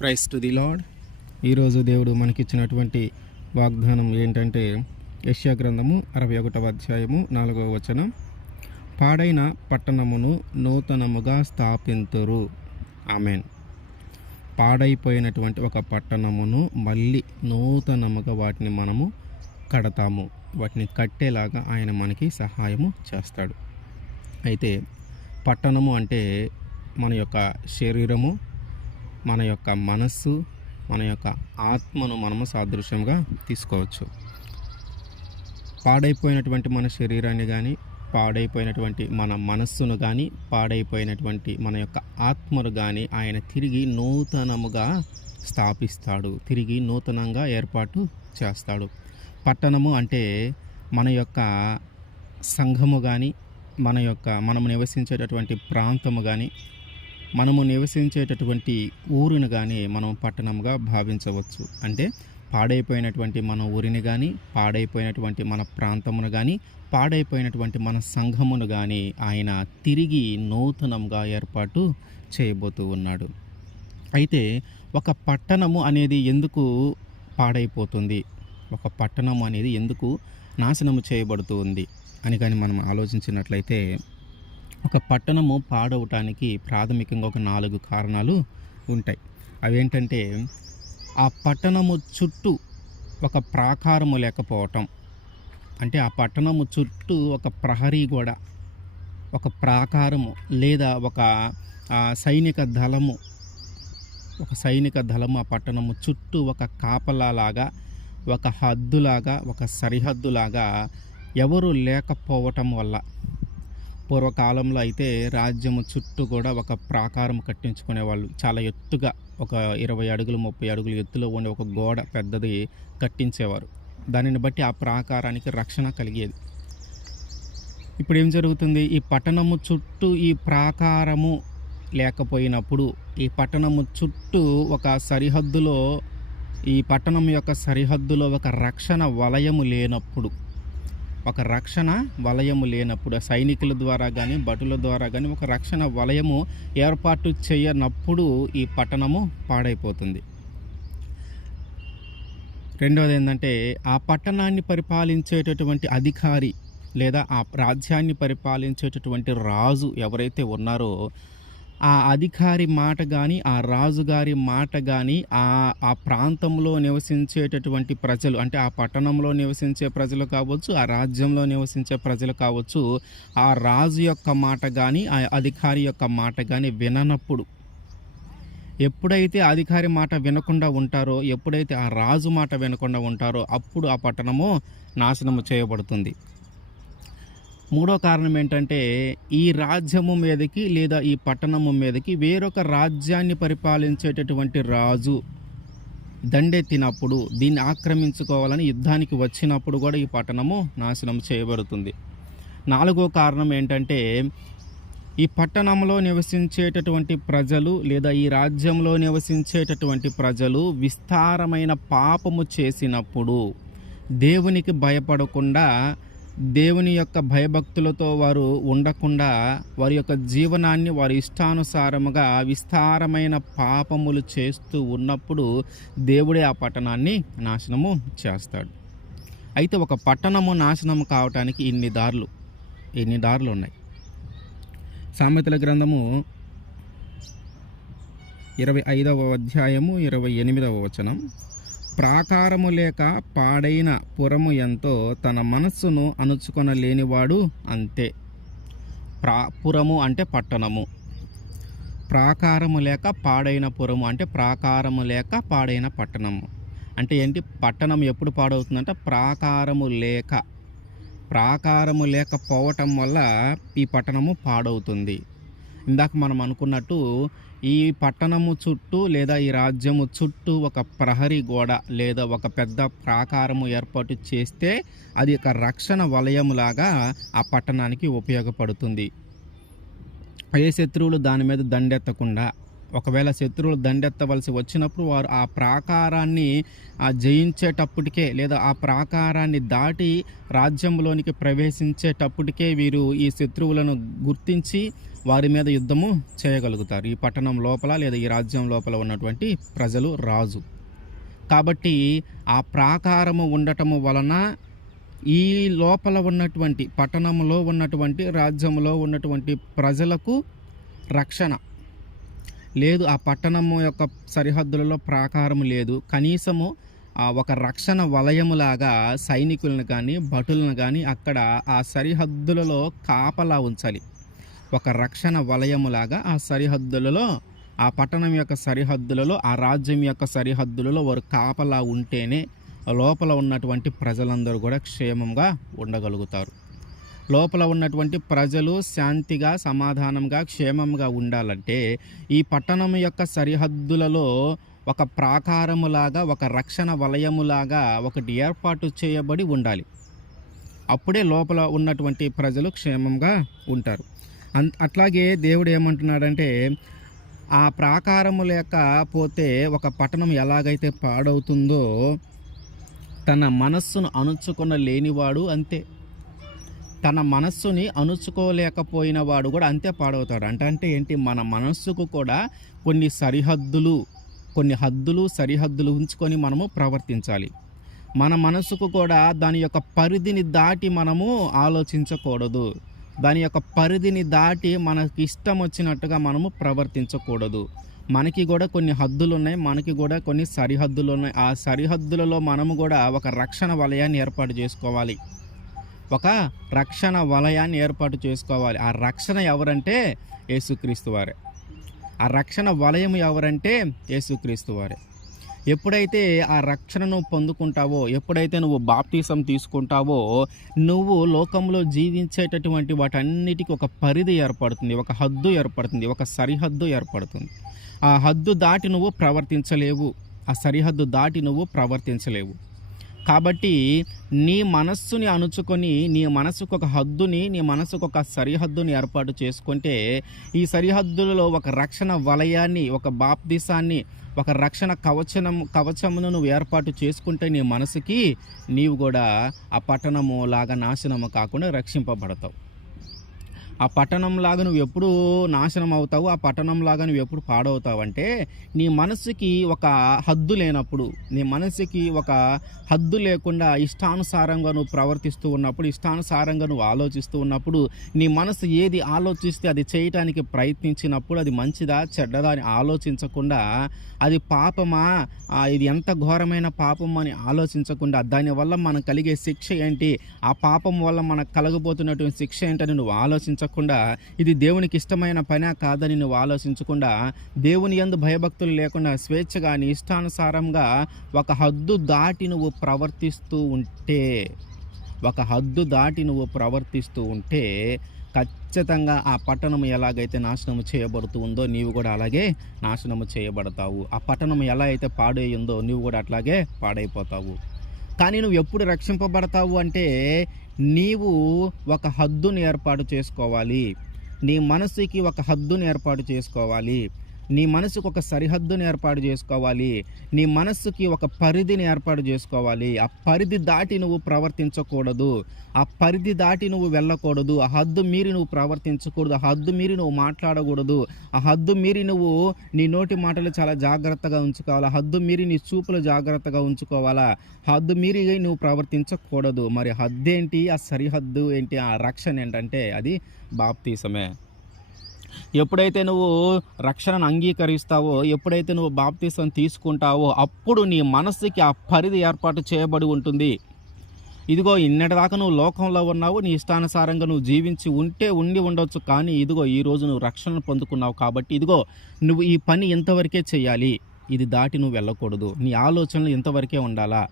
Price to the lord. ఈరోజు దేవుడు మనకిచ్చినటువంటి వాగ్దానం ఏంటంటే యెషయా గ్రంథము 61వ అధ్యాయము 4వ వచనం. పాడైన పట్టణమును నూతనముగా స్థాపింతురు. ఆమెన్. పాడైపోయినటువంటి ఒక పట్టణమును మళ్ళీ నూతనముగా వాటిని మనము కడతాము. వాటిని కట్టేలాగా ఆయన మనకి సహాయము చేస్తాడు. అయితే పట్టణము అంటే మన యొక్క శరీరము, మన యొక్క మనస్సు, మన యొక్క ఆత్మను మనము సాదృశ్యంగా తీసుకోవచ్చు. పాడైపోయినటువంటి మన శరీరాన్ని కానీ, పాడైపోయినటువంటి మన మనస్సును కానీ, పాడైపోయినటువంటి మన యొక్క ఆత్మను కానీ ఆయన తిరిగి నూతనముగా స్థాపిస్తాడు, తిరిగి నూతనంగా ఏర్పాటు చేస్తాడు. పట్టణము అంటే మన యొక్క సంఘము కానీ, మనము నివసించేటటువంటి ప్రాంతము కానీ, మనము నివసించేటటువంటి ఊరిని కానీ మనం పట్టణంగా భావించవచ్చు. అంటే పాడైపోయినటువంటి మన ఊరిని కానీ, పాడైపోయినటువంటి మన ప్రాంతమును కానీ, పాడైపోయినటువంటి మన సంఘమును కానీ ఆయన తిరిగి నూతనంగా ఏర్పాటు చేయబోతూ ఉన్నాడు. అయితే ఒక పట్టణము అనేది ఎందుకు పాడైపోతుంది, ఒక పట్టణము అనేది ఎందుకు నాశనము చేయబడుతూ ఉంది అని కానీ మనం ఆలోచించినట్లయితే, ఒక పట్టణము పాడవటానికి ప్రాథమికంగా ఒక 4 కారణాలు ఉంటాయి. అవేంటంటే, ఆ పట్టణము చుట్టూ ఒక ప్రాకారము లేకపోవటం. అంటే ఆ పట్టణము చుట్టూ ఒక ప్రహరీ గోడ, ఒక ప్రాకారము లేదా ఒక సైనిక దళము ఆ పట్టణము చుట్టూ ఒక కాపలాలాగా, ఒక హద్దులాగా, ఒక సరిహద్దులాగా ఎవరు లేకపోవటం వల్ల. పూర్వకాలంలో అయితే రాజ్యము చుట్టూ కూడా ఒక ప్రాకారం కట్టించుకునేవాళ్ళు. చాలా ఎత్తుగా ఒక 20 అడుగులు 30 అడుగులు ఎత్తులో ఉండే ఒక గోడ పెద్దది కట్టించేవారు. దానిని బట్టి ఆ ప్రాకారానికి రక్షణ కలిగేది. ఇప్పుడు ఏం జరుగుతుంది, ఈ పట్టణము చుట్టూ ఈ ప్రాకారము లేకపోయినప్పుడు, ఈ పట్టణము చుట్టూ ఒక సరిహద్దులో, ఈ పట్టణం యొక్క సరిహద్దులో ఒక రక్షణ వలయము లేనప్పుడు, సైనికుల ద్వారా కానీ, భటుల ద్వారా కానీ ఒక రక్షణ వలయము ఏర్పాటు చేయనప్పుడు ఈ పట్టణము పాడైపోతుంది. రెండవది ఏంటంటే, ఆ పట్టణాన్ని పరిపాలించేటటువంటి అధికారి లేదా ఆ రాజ్యాన్ని పరిపాలించేటటువంటి రాజు ఎవరైతే ఉన్నారో, ఆ అధికారి మాట కానీ, ఆ రాజుగారి మాట కానీ, ఆ ప్రాంతంలో నివసించేటటువంటి ప్రజలు, అంటే ఆ పట్టణంలో నివసించే ప్రజలు కావచ్చు, ఆ రాజ్యంలో నివసించే ప్రజలు కావచ్చు, ఆ రాజు యొక్క మాట కానీ, ఆ అధికారి యొక్క మాట కానీ విననప్పుడు, ఎప్పుడైతే అధికారి మాట వినకుండా ఉంటారో, ఎప్పుడైతే ఆ రాజు మాట వినకుండా ఉంటారో, అప్పుడు ఆ పట్టణము నాశనము చేయబడుతుంది. మూడో కారణం ఏంటంటే, ఈ రాజ్యము మీదకి లేదా ఈ పట్టణము మీదకి వేరొక రాజ్యాన్ని పరిపాలించేటటువంటి రాజు దండెత్తినప్పుడు, దీన్ని ఆక్రమించుకోవాలని యుద్ధానికి వచ్చినప్పుడు కూడా ఈ పట్టణము నాశనం చేయబడుతుంది. నాలుగో కారణం ఏంటంటే, ఈ పట్టణంలో నివసించేటటువంటి ప్రజలు లేదా ఈ రాజ్యంలో నివసించేటటువంటి ప్రజలు విస్తారమైన పాపము చేసినప్పుడు, దేవునికి భయపడకుండా, దేవుని యొక్క భయభక్తులతో వారు ఉండకుండా, వారి యొక్క జీవనాన్ని వారి ఇష్టానుసారముగా విస్తారమైన పాపములు చేస్తూ ఉన్నప్పుడు దేవుడే ఆ పట్టణాన్ని నాశనము చేస్తాడు. అయితే ఒక పట్టణము నాశనము కావటానికి ఎన్ని దారులు ఉన్నాయి. సామెతల గ్రంథము 25వ అధ్యాయము 28వ వచనం. ప్రాకారము లేక పాడైన పురము ఎంతో, తన మనస్సును అణుచుకొనలేనివాడు అంతే. పురము అంటే పట్టణము, ప్రాకారము లేక పాడైన పురము అంటే ప్రాకారము లేక పాడైన పట్టణము. అంటే ఏంటి, పట్టణం ఎప్పుడు పాడవుతుందంటే ప్రాకారము లేకపోవటం వల్ల ఈ పట్టణము పాడవుతుంది. ఇందాక మనం అనుకున్నట్టు, ఈ పట్టణము చుట్టూ లేదా ఈ రాజ్యము చుట్టూ ఒక ప్రహరీ గోడ లేదా ఒక పెద్ద ప్రాకారము ఏర్పాటు చేస్తే అది ఒక రక్షణ వలయములాగా ఆ పట్టణానికి ఉపయోగపడుతుంది. ఏ శత్రువులు దాని మీద దండెత్తకుండా, ఒకవేళ శత్రువులు దండెత్తవలసి వచ్చినప్పుడు వారు ఆ ప్రాకారాన్ని జయించేటప్పటికే లేదా ఆ ప్రాకారాన్ని దాటి రాజ్యంలోనికి ప్రవేశించేటప్పటికే వీరు ఈ శత్రువులను గుర్తించి వారి మీద యుద్ధము చేయగలుగుతారు. ఈ పట్టణం లోపల లేదా ఈ రాజ్యం లోపల ఉన్నటువంటి ప్రజలు, రాజు. కాబట్టి ఆ ప్రాకారము ఉండటము వలన ఈ లోపల ఉన్నటువంటి పట్టణంలో ఉన్నటువంటి రాజ్యంలో ఉన్నటువంటి ప్రజలకు రక్షణ లేదు. ఆ పట్టణము యొక్క సరిహద్దులలో ప్రాకారం లేదు. కనీసము ఒక రక్షణ వలయములాగా సైనికులను కానీ భటులను కానీ అక్కడ ఆ సరిహద్దులలో కాపలా ఉంచాలి. ఒక రక్షణ వలయములాగా ఆ సరిహద్దులలో, ఆ పట్టణం యొక్క సరిహద్దులలో, ఆ రాజ్యం యొక్క సరిహద్దులలో వారు కాపలా ఉంటేనే లోపల ఉన్నటువంటి ప్రజలందరూ కూడా క్షేమంగా ఉండగలుగుతారు. లోపల ఉన్నటువంటి ప్రజలు శాంతిగా, సమాధానంగా, క్షేమంగా ఉండాలంటే ఈ పట్టణం యొక్క సరిహద్దులలో ఒక ప్రాకారములాగా, ఒక రక్షణ వలయములాగా ఒకటి ఏర్పాటు చేయబడి ఉండాలి. అప్పుడే లోపల ఉన్నటువంటి ప్రజలు క్షేమంగా ఉంటారు. అట్లాగే దేవుడు ఏమంటున్నాడంటే, ఆ ప్రాకారము లేకపోతే ఒక పట్టణం ఎలాగైతే పాడవుతుందో తన మనస్సును అణుచుకొన లేనివాడు అంతే. తన మనస్సుని అణుచుకోలేకపోయిన వాడు కూడా అంతే పాడవుతాడు. అంటే ఏంటి? మన మనస్సుకు కూడా కొన్ని సరిహద్దులు, కొన్ని హద్దులు, సరిహద్దులు ఉంచుకొని మనము ప్రవర్తించాలి. మన మనస్సుకు కూడా దాని యొక్క పరిధిని దాటి మనము ఆలోచించకూడదు. దాని యొక్క పరిధిని దాటి మనకి ఇష్టం వచ్చినట్టుగా మనము ప్రవర్తించకూడదు. మనకి కూడా కొన్ని హద్దులు ఉన్నాయి, మనకి కూడా కొన్ని సరిహద్దులు ఉన్నాయి. ఆ సరిహద్దులలో మనము కూడా ఒక రక్షణ వలయాన్ని ఏర్పాటు చేసుకోవాలి. ఒక రక్షణ వలయాన్ని ఏర్పాటు చేసుకోవాలి. ఆ రక్షణ ఎవరంటే యేసుక్రీస్తు వారే. ఆ రక్షణ వలయం ఎవరంటే యేసుక్రీస్తు వారే. ఎప్పుడైతే ఆ రక్షణను పొందుకుంటావో, ఎప్పుడైతే నువ్వు బాప్తీసం తీసుకుంటావో, నువ్వు లోకంలో జీవించేటటువంటి వాటన్నిటికీ ఒక పరిధి ఏర్పడుతుంది, ఒక హద్దు ఏర్పడుతుంది, ఒక సరిహద్దు ఏర్పడుతుంది. ఆ హద్దు దాటి నువ్వు ప్రవర్తించలేవు, ఆ సరిహద్దు దాటి నువ్వు ప్రవర్తించలేవు. కాబట్టి నీ మనస్సుని అణుచుకొని, నీ మనసుకు ఒక హద్దుని, నీ మనసుకు ఒక సరిహద్దుని ఏర్పాటు చేసుకుంటే, ఈ సరిహద్దులలో ఒక రక్షణ వలయాన్ని, ఒక బాప్తీసాన్ని, ఒక రక్షణ కవచమును నువ్వు ఏర్పాటు చేసుకుంటే నీ మనసుకి, నీవు కూడా ఆ పట్టణము లాగా నాశనము కాకుండా రక్షింపబడతావు. ఆ పట్టణంలాగా నువ్వు ఎప్పుడు నాశనం అవుతావు, ఆ పట్టణంలాగా నువ్వు ఎప్పుడు పాడవుతావు అంటే, నీ మనసుకి ఒక హద్దు లేనప్పుడు, నీ మనసుకి ఒక హద్దు లేకుండా ఇష్టానుసారంగా నువ్వు ప్రవర్తిస్తూ ఉన్నప్పుడు, ఇష్టానుసారంగా నువ్వు ఆలోచిస్తూ ఉన్నప్పుడు, నీ మనసు ఏది ఆలోచిస్తే అది చేయటానికి ప్రయత్నించినప్పుడు అది మంచిదా చెడ్డదా అని ఆలోచించకుండా, అది పాపమా, ఇది ఎంత ఘోరమైన పాపం అని ఆలోచించకుండా, దానివల్ల మనకు కలిగే శిక్ష ఏంటి, ఆ పాపం వల్ల మనకు కలగబోతున్నటువంటి శిక్ష ఏంటని నువ్వు ఆలోచించకుండా, ఇది దేవునికి ఇష్టమైన పనే కాదని నువ్వు ఆలోచించకుండా, దేవుని యందు భయభక్తులు లేకుండా స్వేచ్ఛగా నీ ఇష్టానుసారంగా ఒక హద్దు దాటి నువ్వు ప్రవర్తిస్తూ ఉంటే ఖచ్చితంగా ఆ పట్టణం ఎలాగైతే నాశనము చేయబడుతూ ఉందో నీవు కూడా అలాగే నాశనము చేయబడతావు. ఆ పట్టణం ఎలా అయితే పాడైందో నీవు కూడా అట్లాగే పాడైపోతావు. కానీ నువ్వు ఎప్పుడు రక్షింపబడతావు అంటే, నీవు ఒక హద్దుని ఏర్పాటు చేసుకోవాలి. నీ మనసుకి ఒక హద్దుని ఏర్పాటు చేసుకోవాలి. నీ మనసుకు ఒక సరిహద్దుని ఏర్పాటు చేసుకోవాలి. నీ మనస్సుకి ఒక పరిధిని ఏర్పాటు చేసుకోవాలి. ఆ పరిధి దాటి నువ్వు ప్రవర్తించకూడదు, ఆ పరిధి దాటి నువ్వు వెళ్ళకూడదు, ఆ హద్దు మీరి నువ్వు ప్రవర్తించకూడదు, ఆ హద్దు మీరి నువ్వు మాట్లాడకూడదు, ఆ హద్దు మీరి నువ్వు నీ నోటి మాటలు చాలా జాగ్రత్తగా ఉంచుకోవాలి, ఆ హద్దు మీరి నీ చూపులు జాగ్రత్తగా ఉంచుకోవాలా, హద్దు మీరి నువ్వు ప్రవర్తించకూడదు. మరి హద్దు ఏంటి, ఆ సరిహద్దు ఏంటి, ఆ రక్షణ ఏంటంటే అది బాప్తీసమే. ఎప్పుడైతే నువ్వు రక్షణను అంగీకరిస్తావో, ఎప్పుడైతే నువ్వు బాప్తీసం తీసుకుంటావో, అప్పుడు నీ మనస్సుకి ఆ పరిధి ఏర్పాటు చేయబడి ఉంటుంది. ఇదిగో ఇన్నటిదాకా నువ్వు లోకంలో ఉన్నావు, నీ ఇష్టానుసారంగా నువ్వు జీవించి ఉండి ఉండొచ్చు. కానీ ఇదిగో ఈరోజు నువ్వు రక్షణ పొందుకున్నావు కాబట్టి ఇదిగో నువ్వు ఈ పని ఇంతవరకే చేయాలి, ఇది దాటి నువ్వు వెళ్ళకూడదు, నీ ఆలోచనలు ఇంతవరకే ఉండాలా,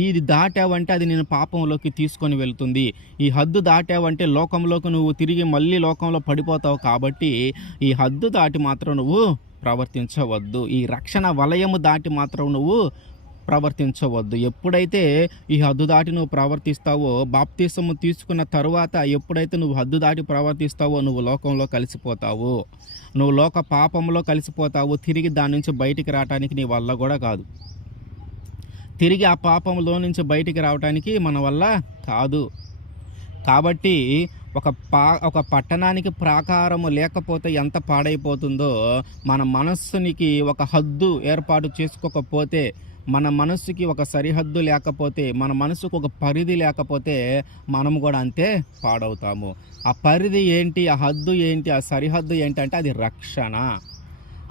ఇది దాటావంటే అది నేను పాపంలోకి తీసుకొని వెళ్తుంది, ఈ హద్దు దాటావంటే లోకంలోకి నువ్వు తిరిగి మళ్ళీ లోకంలో పడిపోతావు. కాబట్టి ఈ హద్దు దాటి మాత్రం నువ్వు ప్రవర్తించవద్దు, ఈ రక్షణ వలయము దాటి మాత్రం నువ్వు ప్రవర్తించవద్దు. ఎప్పుడైతే ఈ హద్దు దాటి నువ్వు ప్రవర్తిస్తావో, బాప్తిసము తీసుకున్న తరువాత ఎప్పుడైతే నువ్వు హద్దు దాటి ప్రవర్తిస్తావో నువ్వు లోకంలో కలిసిపోతావు. నువ్వు లోక పాపంలో కలిసిపోతావు. తిరిగి దాని నుంచి బయటికి రావటానికి నీ వల్ల కూడా కాదు. తిరిగి ఆ పాపంలో నుంచి బయటికి రావటానికి మన వల్ల కాదు. కాబట్టి ఒక పట్టణానికి ప్రాకారము లేకపోతే ఎంత పాడైపోతుందో, మన మనస్సునికి ఒక హద్దు ఏర్పాటు చేసుకోకపోతే, మన మనస్సుకి ఒక సరిహద్దు లేకపోతే, మన మనసుకు ఒక పరిధి లేకపోతే మనము కూడా అంతే పాడవుతాము. ఆ పరిధి ఏంటి, ఆ హద్దు ఏంటి, ఆ సరిహద్దు ఏంటి అంటే అది రక్షణ.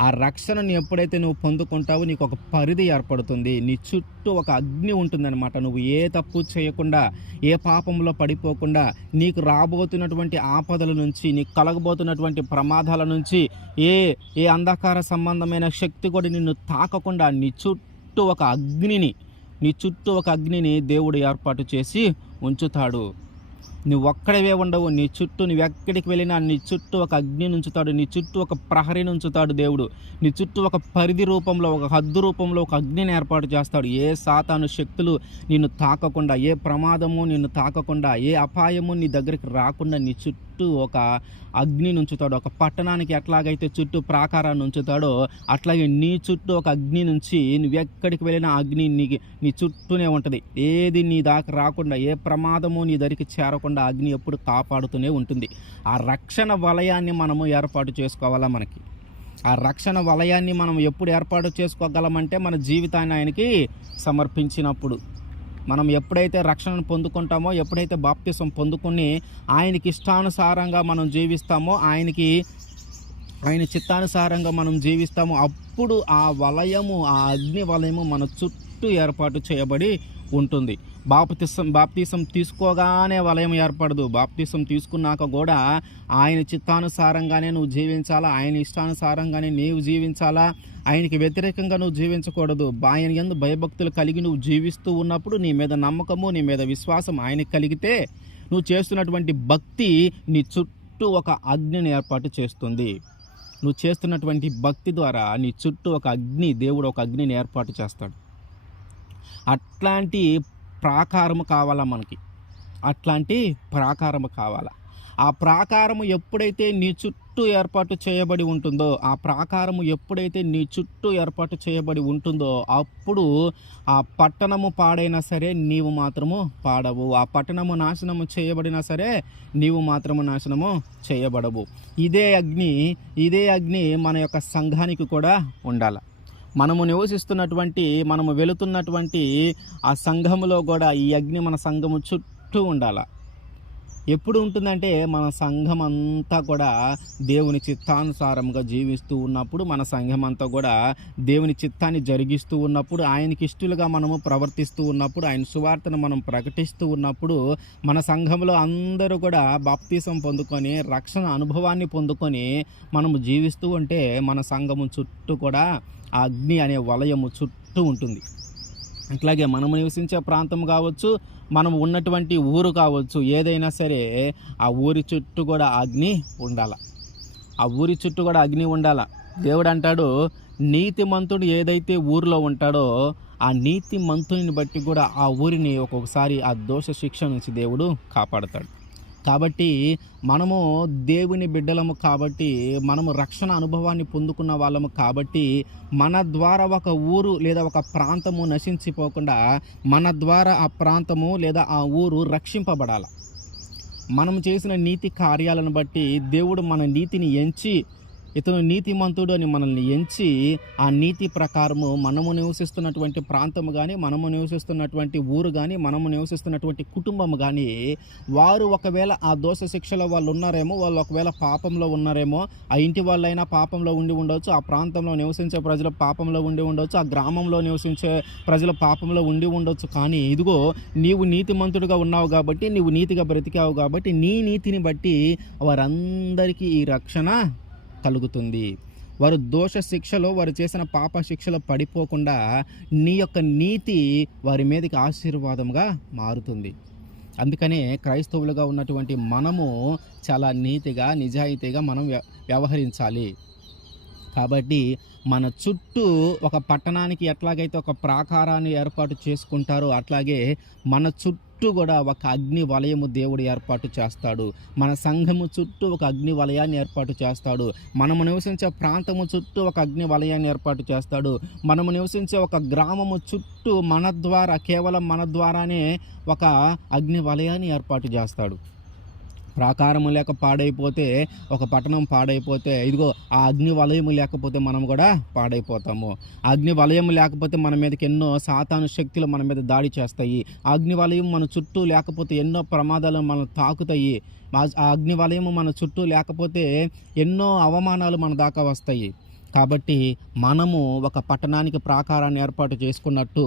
ఆ రక్షణను ఎప్పుడైతే నువ్వు పొందుకుంటావో నీకు ఒక పరిధి ఏర్పడుతుంది. నీ చుట్టూ ఒక అగ్ని ఉంటుందన్నమాట. నువ్వు ఏ తప్పు చేయకుండా, ఏ పాపంలో పడిపోకుండా, నీకు రాబోతున్నటువంటి ఆపదల నుంచి, నీకు కలగబోతున్నటువంటి ప్రమాదాల నుంచి ఏ అంధకార సంబంధమైన శక్తి కూడా నిన్ను తాకకుండా నీ చుట్టూ ఒక అగ్నిని దేవుడు ఏర్పాటు చేసి ఉంచుతాడు. నువ్వు ఒక్కడవే ఉండవు. నీ చుట్టూ నువ్వు ఎక్కడికి వెళ్ళినా నీ చుట్టూ ఒక అగ్నిని ఉంచుతాడు. నీ చుట్టూ ఒక ప్రహరీని ఉంచుతాడు దేవుడు. నీ చుట్టూ ఒక పరిధి రూపంలో, ఒక హద్దు రూపంలో ఒక అగ్నిని ఏర్పాటు చేస్తాడు. ఏ సాతాను శక్తులు నిన్ను తాకకుండా, ఏ ప్రమాదము నిన్ను తాకకుండా, ఏ అపాయము నీ దగ్గరికి రాకుండా నీ చుట్టూ ఒక అగ్నిని ఉంచుతాడు. ఒక పట్టణానికి ఎట్లాగైతే చుట్టూ ప్రాకారాన్ని ఉంచుతాడో అట్లాగే నీ చుట్టూ ఒక అగ్ని నుంచి నువ్వు ఎక్కడికి వెళ్ళినా అగ్ని నీ చుట్టూనే ఉంటుంది. ఏది నీ దాకా రాకుండా, ఏ ప్రమాదము నీ దగ్గరికి చేరకుండా అగ్ని ఎప్పుడు కాపాడుతూనే ఉంటుంది. ఆ రక్షణ వలయాన్ని మనము ఏర్పాటు చేసుకోవాలా. ఆ రక్షణ వలయాన్ని మనం ఎప్పుడు ఏర్పాటు చేసుకోగలమంటే మన జీవితాన్ని ఆయనకి సమర్పించినప్పుడు. మనం ఎప్పుడైతే రక్షణను పొందుకుంటామో, ఎప్పుడైతే బాప్తిసం పొందుకొని ఆయనకి ఇష్టానుసారంగా మనం జీవిస్తామో, ఆయన చిత్తానుసారంగా మనం జీవిస్తామో, అప్పుడు ఆ అగ్ని వలయము మన చుట్టూ ఏర్పాటు చేయబడి ఉంటుంది. బాప్తిసం తీసుకోగానే వలయం ఏర్పడదు. బాప్తిసం తీసుకున్నాక కూడా ఆయన చిత్తానుసారంగానే నువ్వు జీవించాలా, ఆయన ఇష్టానుసారంగానే నీవు జీవించాలా. ఆయనకి వ్యతిరేకంగా నువ్వు జీవించకూడదు. ఆయన యందు భయభక్తులు కలిగి నువ్వు జీవిస్తూ ఉన్నప్పుడు నీ మీద నమ్మకము, నీ మీద విశ్వాసం ఆయనకి కలిగితే నువ్వు చేస్తున్నటువంటి భక్తి నీ చుట్టూ ఒక అగ్నిని ఏర్పాటు చేస్తుంది. నువ్వు చేస్తున్నటువంటి భక్తి ద్వారా నీ చుట్టూ దేవుడు ఒక అగ్నిని ఏర్పాటు చేస్తాడు. అట్లాంటి ప్రాకారము కావాలా మనకి. ఆ ప్రాకారము ఎప్పుడైతే నీ చుట్టూ ఏర్పాటు చేయబడి ఉంటుందో అప్పుడు ఆ పట్టణము పాడైనా సరే నీవు మాత్రము పాడవు. ఆ పట్టణము నాశనము చేయబడినా సరే నీవు మాత్రము నాశనము చేయబడవు. ఇదే అగ్ని మన యొక్క సంఘానికి కూడా ఉండాలి. మనము వెళుతున్నటువంటి ఆ సంఘములో కూడా ఈ అగ్ని మన సంఘము చుట్టూ ఉండాలి. ఎప్పుడు ఉంటుందంటే మన సంఘం అంతా కూడా దేవుని చిత్తానుసారంగా జీవిస్తూ ఉన్నప్పుడు, మన సంఘం అంతా కూడా దేవుని చిత్తాన్ని జరిగిస్తూ ఉన్నప్పుడు, ఆయనకి ఇష్టలుగా మనము ప్రవర్తిస్తూ ఉన్నప్పుడు, ఆయన సువార్తను మనం ప్రకటిస్తూ ఉన్నప్పుడు, మన సంఘంలో అందరూ కూడా బాప్తిసం పొందుకొని రక్షణ అనుభవాన్ని పొందుకొని మనము జీవిస్తూ ఉంటే మన సంఘము చుట్టూ కూడా ఆ అగ్ని అనే వలయము చుట్టూ ఉంటుంది. అట్లాగే మనము నివసించే ప్రాంతం కావచ్చు, మనం ఉన్నటువంటి ఊరు కావచ్చు, ఏదైనా సరే ఆ ఊరి చుట్టూ కూడా అగ్ని ఉండాల. దేవుడు అంటాడు, నీతిమంతుడు ఏదైతే ఊరిలో ఉంటాడో ఆ నీతిమంతుని బట్టి కూడా ఆ ఊరిని ఒక్కొక్కసారి ఆ దోష శిక్ష నుంచి దేవుడు కాపాడతాడు. కాబట్టి మనము దేవుని బిడ్డలము కాబట్టి, మనము రక్షణ అనుభవాన్ని పొందుకున్న వాళ్ళము కాబట్టి, మన ద్వారా ఒక ఊరు లేదా ఒక ప్రాంతము నశించిపోకుండా మన ద్వారా ఆ ప్రాంతము లేదా ఆ ఊరు రక్షింపబడాలి. మనం చేసిన నీతి కార్యాలను బట్టి దేవుడు మన నీతిని ఎంచి, ఇతను నీతిమంతుడు అని మనల్ని ఎంచి, ఆ నీతి ప్రకారము మనము నివసిస్తున్నటువంటి ప్రాంతము కానీ, మనము నివసిస్తున్నటువంటి ఊరు కానీ, మనము నివసిస్తున్నటువంటి కుటుంబము కానీ, వారు ఒకవేళ ఆ దోష శిక్షలో వాళ్ళు ఉన్నారేమో, వాళ్ళు ఒకవేళ పాపంలో ఉన్నారేమో, ఆ ఇంటి వాళ్ళైనా పాపంలో ఉండి ఉండవచ్చు, ఆ ప్రాంతంలో నివసించే ప్రజలు పాపంలో ఉండి ఉండవచ్చు, ఆ గ్రామంలో నివసించే ప్రజలు పాపంలో ఉండి ఉండొచ్చు. కానీ ఇదిగో, నీవు నీతిమంతుడిగా ఉన్నావు కాబట్టి, నీవు నీతిగా బ్రతికావు కాబట్టి, నీ నీతిని బట్టి వారందరికీ ఈ రక్షణ కలుగుతుంది. వారు దోష శిక్షలో, వారు చేసిన పాప శిక్షలో పడిపోకుండా నీ యొక్క నీతి వారి మీదకి ఆశీర్వాదంగా మారుతుంది. అందుకనే క్రైస్తవులుగా ఉన్నటువంటి మనము చాలా నీతిగా, నిజాయితీగా మనం వ్యవహరించాలి. కాబట్టి మన చుట్టూ ఒక పట్టణానికి ఎట్లాగైతే ఒక ప్రాకారాన్ని ఏర్పాటు చేసుకుంటారో అట్లాగే మన చుట్టూ కూడా ఒక అగ్ని వలయము దేవుడు ఏర్పాటు చేస్తాడు. మన సంఘము చుట్టూ ఒక అగ్ని వలయాన్ని ఏర్పాటు చేస్తాడు. మనము నివసించే ప్రాంతము చుట్టూ ఒక అగ్ని వలయాన్ని ఏర్పాటు చేస్తాడు. మనము నివసించే ఒక గ్రామము చుట్టూ కేవలం మన ద్వారానే ఒక అగ్ని వలయాన్ని ఏర్పాటు చేస్తాడు. ప్రాకారము లేక పాడైపోతే, ఒక పట్టణం పాడైపోతే, ఇదిగో ఆ అగ్ని వలయము లేకపోతే మనం కూడా పాడైపోతాము. అగ్ని వలయము లేకపోతే మన మీదకి ఎన్నో సాతాను శక్తులు మన మీద దాడి చేస్తాయి. ఆ అగ్ని వలయం మన చుట్టూ లేకపోతే ఎన్నో ప్రమాదాలు మనం తాకుతాయి. ఆ అగ్ని వలయము మన చుట్టూ లేకపోతే ఎన్నో అవమానాలు మన దాకా వస్తాయి. కాబట్టి మనము ఒక పట్టణానికి ప్రాకారాన్ని ఏర్పాటు చేసుకున్నట్టు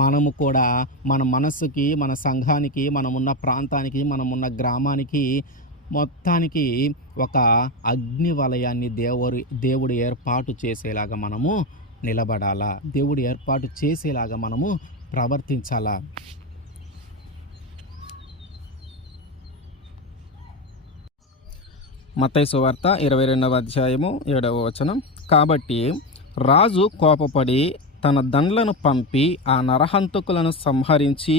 మనము కూడా మన మనస్సుకి, మన సంఘానికి, మనమున్న ప్రాంతానికి, మనమున్న గ్రామానికి మొత్తానికి ఒక అగ్ని వలయాన్ని దేవుడు ఏర్పాటు చేసేలాగా మనము నిలబడాలా. దేవుడు ఏర్పాటు చేసేలాగా మనము ప్రవర్తించాలా. మత్తయి సువార్త 22వ అధ్యాయము 7వ వచనం. కాబట్టి రాజు కోపపడి తన దండ్లను పంపి ఆ నరహంతకులను సంహరించి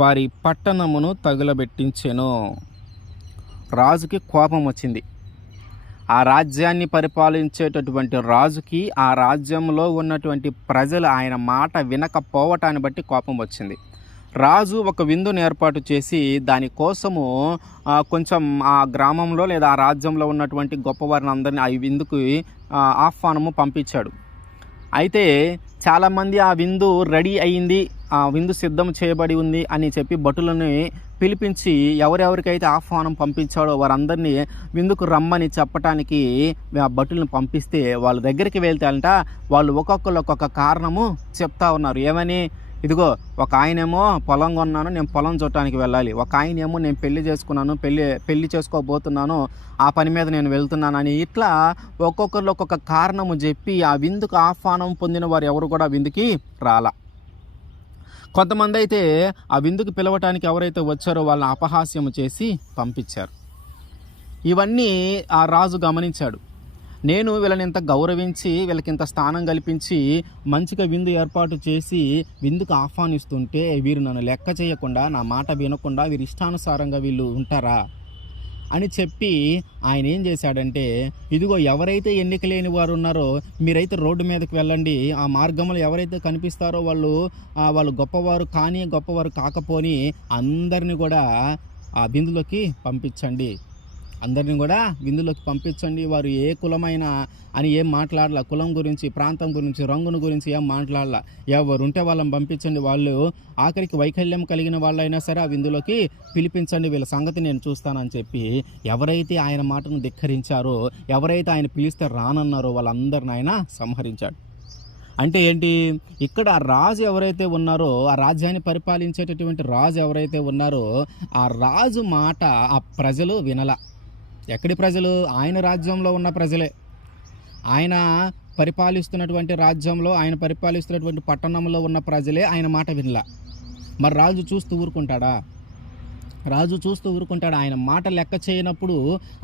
వారి పట్టణమును తగులబెట్టించెను. రాజుకి కోపం వచ్చింది. ఆ రాజ్యాన్ని పరిపాలించేటటువంటి రాజుకి ఆ రాజ్యంలో ఉన్నటువంటి ప్రజలు ఆయన మాట వినకపోవటాన్ని బట్టి కోపం వచ్చింది. రాజు ఒక విందును ఏర్పాటు చేసి దానికోసము కొంచెం ఆ గ్రామంలో లేదా ఆ రాజ్యంలో ఉన్నటువంటి గొప్పవారిని అందరినీ ఆ విందుకు ఆహ్వానము పంపించాడు. అయితే చాలామంది ఆ విందు రెడీ అయ్యింది, ఆ విందు సిద్ధం చేయబడి ఉంది అని చెప్పి భటులని పిలిపించి ఎవరెవరికైతే ఆహ్వానం పంపించాడో వారందరినీ విందుకు రమ్మని చెప్పటానికి ఆ భటులను పంపిస్తే వాళ్ళ దగ్గరికి వెళ్తే వాళ్ళు ఒక్కొక్కరు ఒక్కొక్క కారణము చెప్తా ఉన్నారు. ఏమని? ఇదిగో ఒక ఆయనేమో పొలం కొన్నాను, నేను పొలం చూడటానికి వెళ్ళాలి. ఒక ఆయనేమో నేను పెళ్లి చేసుకున్నాను, పెళ్లి చేసుకోబోతున్నాను, ఆ పని మీద నేను వెళ్తున్నాను అని ఇట్లా ఒక్కొక్కరు ఒక్కొక్క కారణము చెప్పి ఆ విందుకు ఆహ్వానం పొందిన వారు ఎవరు కూడా విందుకి రాలా. కొంతమంది అయితే ఆ విందుకు పిలవటానికి ఎవరైతే వచ్చారో వాళ్ళని అపహాస్యము చేసి పంపించారు. ఇవన్నీ ఆ రాజు గమనించాడు. నేను వీళ్ళని ఇంత గౌరవించి వీళ్ళకి ఇంత స్థానం కల్పించి మంచిగా విందు ఏర్పాటు చేసి విందుకు ఆహ్వానిస్తుంటే వీరు నన్ను లెక్క చేయకుండా, నా మాట వినకుండా వీరి ఇష్టానుసారంగా వీళ్ళు ఉంటారా అని చెప్పి ఆయన ఏం చేశాడంటే, ఇదిగో ఎవరైతే ఎన్నిక లేని వారు ఉన్నారో మీరైతే రోడ్డు మీదకి వెళ్ళండి, ఆ మార్గంలో ఎవరైతే కనిపిస్తారో వాళ్ళు గొప్పవారు కానీ గొప్పవారు కాకపోని అందరిని కూడా ఆ విందులోకి పంపించండి, అందరిని కూడా విందులోకి పంపించండి. వారు ఏ కులమైనా అని ఏం మాట్లాడాల, కులం గురించి, ప్రాంతం గురించి, రంగును గురించి ఏం మాట్లాడాల. ఎవరు ఉంటే వాళ్ళని పంపించండి. వాళ్ళు ఆఖరికి వైకల్యం కలిగిన వాళ్ళైనా సరే ఆ విందులోకి పిలిపించండి, వీళ్ళ సంగతి నేను చూస్తానని చెప్పి ఎవరైతే ఆయన మాటను ధిక్కరించారో, ఎవరైతే ఆయన పిలిస్తే రానన్నారో వాళ్ళందరిని ఆయన సంహరించాడు. అంటే ఏంటి? ఇక్కడ రాజు ఎవరైతే ఉన్నారో, ఆ రాజ్యాన్ని పరిపాలించేటటువంటి రాజు ఎవరైతే ఉన్నారో ఆ రాజు మాట ఆ ప్రజలు వినల. ఎక్కడి ప్రజలు? ఆయన రాజ్యంలో ఉన్న ప్రజలే. ఆయన పరిపాలిస్తున్నటువంటి రాజ్యంలో, ఆయన పరిపాలిస్తున్నటువంటి పట్టణంలో ఉన్న ప్రజలే ఆయన మాట వినలా. మరి రాజు చూస్తూ ఊరుకుంటాడా? రాజు చూస్తూ ఊరుకుంటాడు? ఆయన మాట లెక్క చేయనప్పుడు,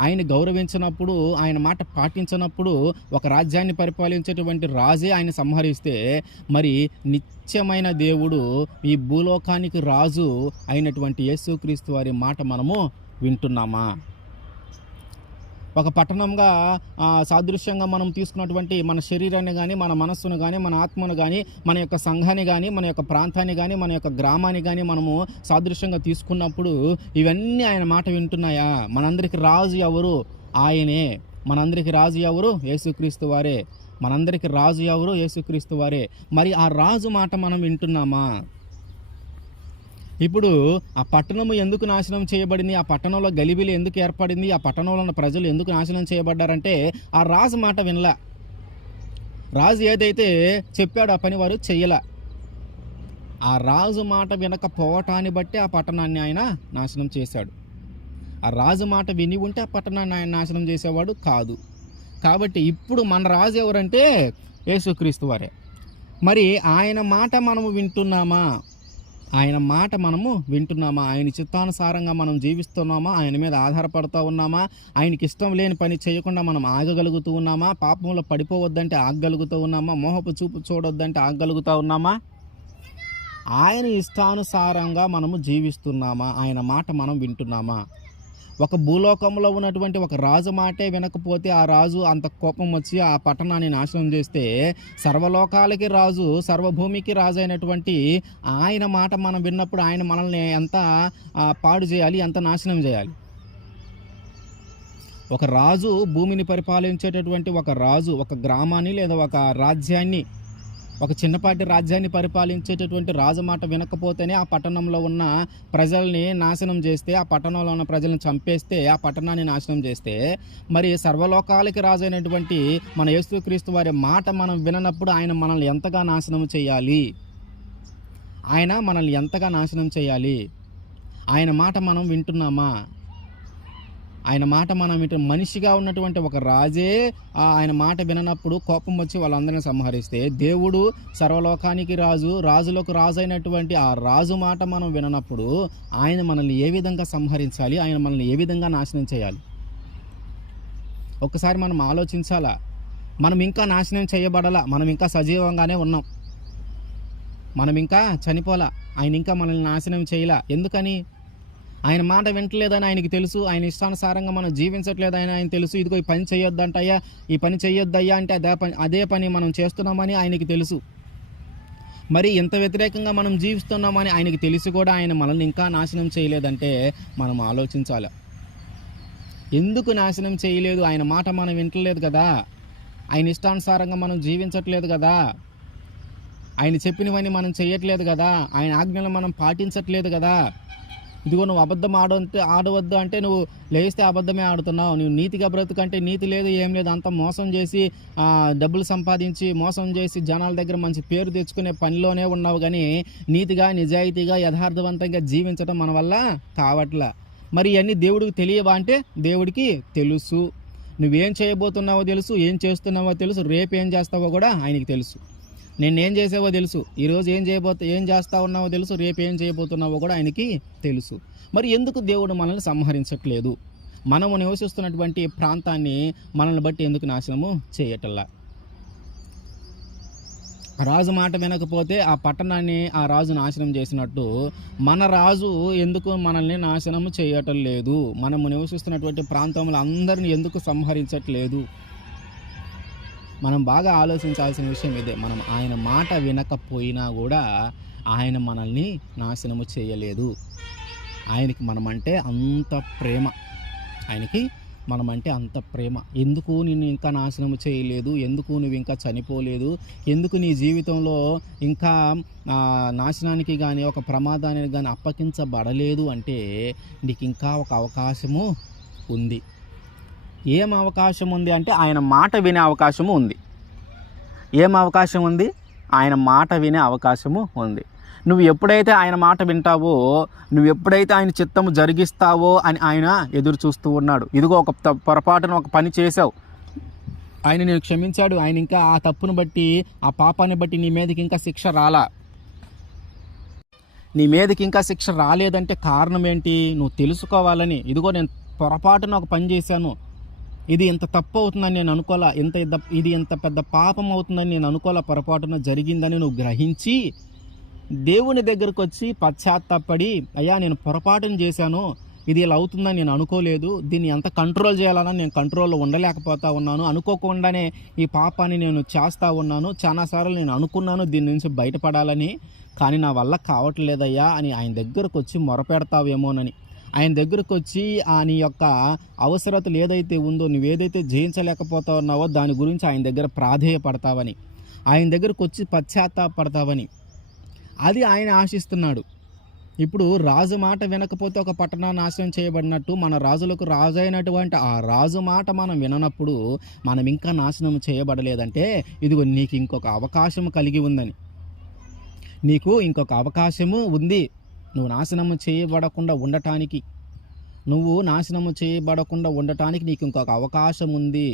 ఆయన గౌరవించినప్పుడు, ఆయన మాట పాటించినప్పుడు ఒక రాజ్యాన్ని పరిపాలించేటువంటి రాజే ఆయన సంహరిస్తే మరి నిత్యమైన దేవుడు, ఈ భూలోకానికి రాజు అయినటువంటి యేసుక్రీస్తు వారి మాట మనము వింటున్నామా? ఒక పట్టణంగా సాదృశ్యంగా మనం తీసుకున్నటువంటి మన శరీరాన్ని కానీ, మన మనస్సును కానీ, మన ఆత్మను కానీ, మన యొక్క సంఘాన్ని కానీ, మన యొక్క ప్రాంతాన్ని కానీ, మన యొక్క గ్రామాన్ని కానీ మనము సాదృశ్యంగా తీసుకున్నప్పుడు ఇవన్నీ ఆయన మాట వింటున్నాయా? మనందరికి రాజు ఎవరు? ఆయనే. మనందరికి రాజు ఎవరు? యేసుక్రీస్తు వారే. మనందరికి రాజు ఎవరు? యేసుక్రీస్తు వారే. మరి ఆ రాజు మాట మనం వింటున్నామా? ఇప్పుడు ఆ పట్టణము ఎందుకు నాశనం చేయబడింది? ఆ పట్టణంలో గలిబిలి ఎందుకు ఏర్పడింది? ఆ పట్టణంలో ఉన్న ప్రజలు ఎందుకు నాశనం చేయబడ్డారంటే ఆ రాజు మాట వినలా. రాజు ఏదైతే చెప్పాడో ఆ పని వారు చెయ్యలా. ఆ రాజు మాట వినకపోవటాన్ని బట్టి ఆ పట్టణాన్ని ఆయన నాశనం చేశాడు. ఆ రాజు మాట విని ఉంటే ఆ పట్టణాన్ని ఆయన నాశనం చేసేవాడు కాదు. కాబట్టి ఇప్పుడు మన రాజు ఎవరంటే యేసుక్రీస్తు వారే. మరి ఆయన మాట మనము వింటున్నామా? ఆయన మాట మనము వింటున్నామా? ఆయన చిత్తానుసారంగా మనం జీవిస్తున్నామా? ఆయన మీద ఆధారపడుతూ ఉన్నామా? ఆయనకి ఇష్టం లేని పని చేయకుండా మనం ఆగగలుగుతూ ఉన్నామా? పాపంలో పడిపోవద్దంటే ఆగగలుగుతూ ఉన్నామా? మోహపు చూపు చూడొద్దంటే ఆగగలుగుతూ ఉన్నామా? ఆయన ఇష్టానుసారంగా మనము జీవిస్తున్నామా? ఆయన మాట మనం వింటున్నామా? ఒక భూలోకంలో ఉన్నటువంటి ఒక రాజు మాటే వినకపోతే ఆ రాజు అంత కోపం వచ్చి ఆ పట్టణాన్ని నాశనం చేస్తే, సర్వలోకాలకి రాజు, సర్వభూమికి రాజు అయినటువంటి ఆయన మాట మనం విన్నప్పుడు ఆయన మనల్ని ఎంత పాడు చేయాలి, ఎంత నాశనం చేయాలి? ఒక రాజు భూమిని పరిపాలించేటటువంటి ఒక రాజు ఒక గ్రామాన్ని లేదా ఒక రాజ్యాన్ని, ఒక చిన్నపాటి రాజ్యాన్ని పరిపాలించేటటువంటి రాజు మాట వినకపోతేనే ఆ పట్టణంలో ఉన్న ప్రజల్ని నాశనం చేస్తే, ఆ పట్టణంలో ఉన్న ప్రజలను చంపేస్తే, ఆ పట్టణాన్ని నాశనం చేస్తే, మరి సర్వలోకాలకి రాజు అయినటువంటి మన యేసుక్రీస్తు వారి మాట మనం విననప్పుడు ఆయన మనల్ని ఎంతగా నాశనం చేయాలి? ఆయన మనల్ని ఎంతగా నాశనం చేయాలి? ఆయన మాట మనం వింటున్నామా? ఆయన మాట మనం మనిషిగా ఉన్నటువంటి ఒక రాజే ఆయన మాట విననప్పుడు కోపం వచ్చి వాళ్ళందరినీ సంహరిస్తే, దేవుడు సర్వలోకానికి రాజు, రాజులకు రాజు అయినటువంటి ఆ రాజు మాట మనం విననప్పుడు ఆయన మనల్ని ఏ విధంగా సంహరించాలి? ఆయన మనల్ని ఏ విధంగా నాశనం చేయాలి? ఒక్కసారి మనం ఆలోచించాలా? మనం ఇంకా నాశనం చేయబడాలా? మనం ఇంకా సజీవంగానే ఉన్నాం, మనం ఇంకా చనిపోలా. ఆయన ఇంకా మనల్ని నాశనం చేయలా. ఎందుకని? ఆయన మాట వింటలేదని ఆయనకి తెలుసు. ఆయన ఇష్టానుసారంగా మనం జీవించట్లేదని ఆయన తెలుసు. ఇదిగో ఈ పని చేయొద్దంటయ్యా, ఈ పని చేయొద్దయ్యా అంటే అదే పని మనం చేస్తున్నామని ఆయనకి తెలుసు. మరి ఇంత వ్యతిరేకంగా మనం జీవిస్తున్నామని ఆయనకి తెలిసి కూడా ఆయన మనల్ని ఇంకా నాశనం చేయలేదంటే మనం ఆలోచించాలి. ఎందుకు నాశనం చేయలేదు? ఆయన మాట మనం వింటలేదు కదా, ఆయన ఇష్టానుసారంగా మనం జీవించట్లేదు కదా, ఆయన చెప్పినవన్నీ మనం చేయట్లేదు కదా, ఆయన ఆజ్ఞలు మనం పాటించట్లేదు కదా. ఇదిగో నువ్వు అబద్ధం ఆడవద్దు అంటే నువ్వు లేస్తే అబద్ధమే ఆడుతున్నావు. నువ్వు నీతిగా బ్రతుకంటే నీతి లేదు, ఏం లేదు, అంతా మోసం చేసి డబ్బులు సంపాదించి మోసం చేసి జనాల దగ్గర మంచి పేరు తెచ్చుకునే పనిలోనే ఉన్నావు. కానీ నీతిగా, నిజాయితీగా, యథార్థవంతంగా జీవించడం మన వల్ల కావట్లా. మరి ఇవన్నీ దేవుడికి తెలియవా అంటే దేవుడికి తెలుసు. నువ్వేం చేయబోతున్నావో తెలుసు, ఏం చేస్తున్నావో తెలుసు, రేపు ఏం చేస్తావో కూడా ఆయనకి తెలుసు. నేనేం చేసావో తెలుసు, ఈరోజు ఏం చేస్తా ఉన్నావో తెలుసు, రేపు ఏం చేయబోతున్నావో కూడా ఆయనకి తెలుసు. మరి ఎందుకు దేవుడు మనల్ని సంహరించట్లేదు? మనము నివసిస్తున్నటువంటి ప్రాంతాన్ని మనల్ని బట్టి ఎందుకు నాశనము చేయటల్లా? రాజు మాట వినకపోతే ఆ పట్టణాన్ని ఆ రాజు నాశనం చేసినట్టు మన రాజు ఎందుకు మనల్ని నాశనము చేయటం లేదు? మనము నివసిస్తున్నటువంటి ప్రాంతంలో అందరిని ఎందుకు సంహరించట్లేదు? మనం బాగా ఆలోచించాల్సిన విషయం ఇదే. మనం ఆయన మాట వినకపోయినా కూడా ఆయన మనల్ని నాశనము చేయలేదు. ఆయనకి మనమంటే అంత ప్రేమ, ఆయనకి మనమంటే అంత ప్రేమ. ఎందుకు నిన్ను ఇంకా నాశనము చేయలేదు? ఎందుకు నువ్వు ఇంకా చనిపోలేదు? ఎందుకు నీ జీవితంలో ఇంకా నాశనానికి కానీ ఒక ప్రమాదానికి కానీ అప్పగించబడలేదు అంటే నీకు ఇంకా ఒక అవకాశము ఉంది. ఏం అవకాశం ఉంది అంటే ఆయన మాట వినే అవకాశము ఉంది. ఏం అవకాశం ఉంది? ఆయన మాట వినే అవకాశము ఉంది. నువ్వు ఎప్పుడైతే ఆయన మాట వింటావో, నువ్వు ఎప్పుడైతే ఆయన చిత్తము జరిగిస్తావో అని ఆయన ఎదురు చూస్తూ ఉన్నాడు. ఇదిగో ఒక పొరపాటున ఒక పని చేసావు, ఆయన నేను క్షమించాడు. ఆయన ఇంకా ఆ తప్పును బట్టి, ఆ పాపాన్ని బట్టి నీ మీదకి ఇంకా శిక్ష రాలా. నీ మీదకి ఇంకా శిక్ష రాలేదంటే కారణం ఏంటి? నువ్వు తెలుసుకోవాలని. ఇదిగో నేను పొరపాటున ఒక పని చేశాను, ఇది ఇంత తప్పు అవుతుందని నేను అనుకోలే, ఇది ఇంత పెద్ద పాపం అవుతుందని నేను అనుకోలే, పొరపాటున జరిగిందని నువ్వు గ్రహించి దేవుని దగ్గరకు వచ్చి పశ్చాత్తాపడి, అయ్యా నేను పొరపాటును చేశాను, ఇది ఇలా అవుతుందని నేను అనుకోలేదు, దీన్ని ఎంత కంట్రోల్ చేయాలన్నా నేను కంట్రోల్లో ఉండలేకపోతా ఉన్నాను, అనుకోకుండానే ఈ పాపాన్ని నేను చేస్తూ ఉన్నాను, చాలాసార్లు నేను అనుకున్నాను దీని నుంచి బయటపడాలని, కానీ నా వల్ల కావట్లేదయ్యా అని ఆయన దగ్గరకు వచ్చి మొరపెడతావేమోనని, ఆయన దగ్గరకు వచ్చి నీ యొక్క అవసరతలు ఏదైతే ఉందో, నువ్వేదైతే జయించలేకపోతా ఉన్నావో దాని గురించి ఆయన దగ్గర ప్రాధేయపడతావని, ఆయన దగ్గరకు వచ్చి పశ్చాత్తాపడతావని, అది ఆయన ఆశిస్తున్నాడు. ఇప్పుడు రాజు మాట వినకపోతే ఒక పట్టణం నాశనం చేయబడినట్టు, మన రాజులకు రాజు అయినటువంటి ఆ రాజు మాట మనం విననప్పుడు మనం ఇంకా నాశనం చేయబడలేదంటే ఇదిగో నీకు ఇంకొక అవకాశం కలిగి ఉందని, నీకు ఇంకొక అవకాశము ఉంది. నువ్వు నాశనము చేయబడకుండా ఉండటానికి, నీకు ఇంకొక అవకాశం ఉంది.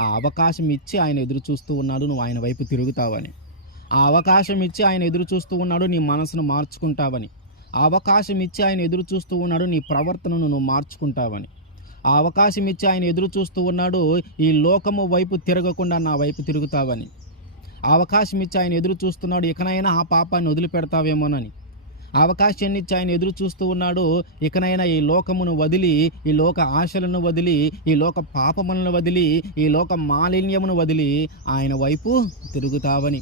ఆ అవకాశం ఇచ్చి ఆయన ఎదురు చూస్తూ ఉన్నాడు, నువ్వు ఆయన వైపు తిరుగుతావని. ఆ అవకాశం ఇచ్చి ఆయన ఎదురు చూస్తూ ఉన్నాడు నీ మనసును మార్చుకుంటావని. ఆ అవకాశం ఇచ్చి ఆయన ఎదురు చూస్తూ ఉన్నాడు నీ ప్రవర్తనను నువ్వు మార్చుకుంటావని. ఆ అవకాశం ఇచ్చి ఆయన ఎదురు చూస్తూ ఉన్నాడు ఈ లోకము వైపు తిరగకుండా నా వైపు తిరుగుతావని. ఆ అవకాశం ఇచ్చి ఆయన ఎదురు చూస్తున్నాడు ఇకనైనా ఆ పాపాన్ని వదిలిపెడతావేమోనని. ఆ అవకాశాన్ని ఇచ్చి ఆయన ఎదురు చూస్తూ ఉన్నాడు ఇకనైనా ఈ లోకమును వదిలి, ఈ లోక ఆశలను వదిలి, ఈ లోక పాపములను వదిలి, ఈ లోక మాలిన్యమును వదిలి ఆయన వైపు తిరుగుతావని,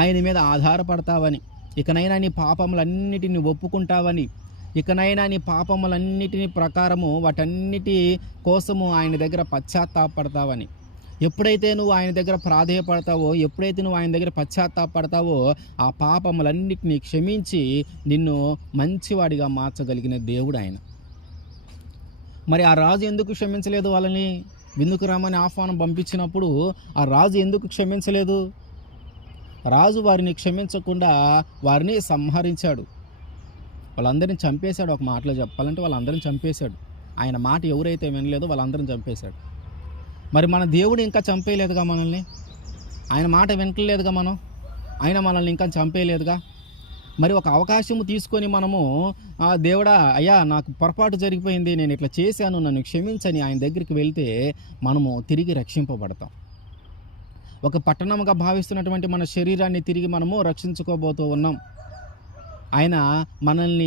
ఆయన మీద ఆధారపడతావని, ఇకనైనా నీ పాపములన్నిటిని ఒప్పుకుంటావని, ఇకనైనా నీ పాపములన్నిటిని ప్రకారము వాటన్నిటి కోసము ఆయన దగ్గర పశ్చాత్తాపడతావని. ఎప్పుడైతే నువ్వు ఆయన దగ్గర ప్రాధేయపడతావో, ఎప్పుడైతే నువ్వు ఆయన దగ్గర పశ్చాత్తాపడతావో ఆ పాపములన్నిటినీ క్షమించి నిన్ను మంచివాడిగా మార్చగలిగిన దేవుడు ఆయన. మరి ఆ రాజు ఎందుకు క్షమించలేదు వాళ్ళని? విందుకు రమ్మని ఆహ్వానం పంపించినప్పుడు ఆ రాజు ఎందుకు క్షమించలేదు? రాజు వారిని క్షమించకుండా వారిని సంహరించాడు, వాళ్ళందరిని చంపేశాడు. ఒక మాటలో చెప్పాలంటే వాళ్ళందరిని చంపేశాడు. ఆయన మాట ఎవరైతే వినలేదో వాళ్ళందరిని చంపేశాడు. మరి మన దేవుడు ఇంకా చంపేయలేదుగా మనల్ని, ఆయన మాట వినట్లేదుగా ఆయన మనల్ని ఇంకా చంపేయలేదుగా. మరి ఒక అవకాశము తీసుకొని మనము దేవుడా అయ్యా నాకు పొరపాటు జరిగిపోయింది, నేను ఇట్లా చేశాను, నన్ను క్షమించని ఆయన దగ్గరికి వెళ్తే మనము తిరిగి రక్షింపబడతాం. ఒక పట్టణముగా భావిస్తున్నటువంటి మన శరీరాన్ని తిరిగి మనము రక్షించుకోబోతూ ఉన్నాం. ఆయన మనల్ని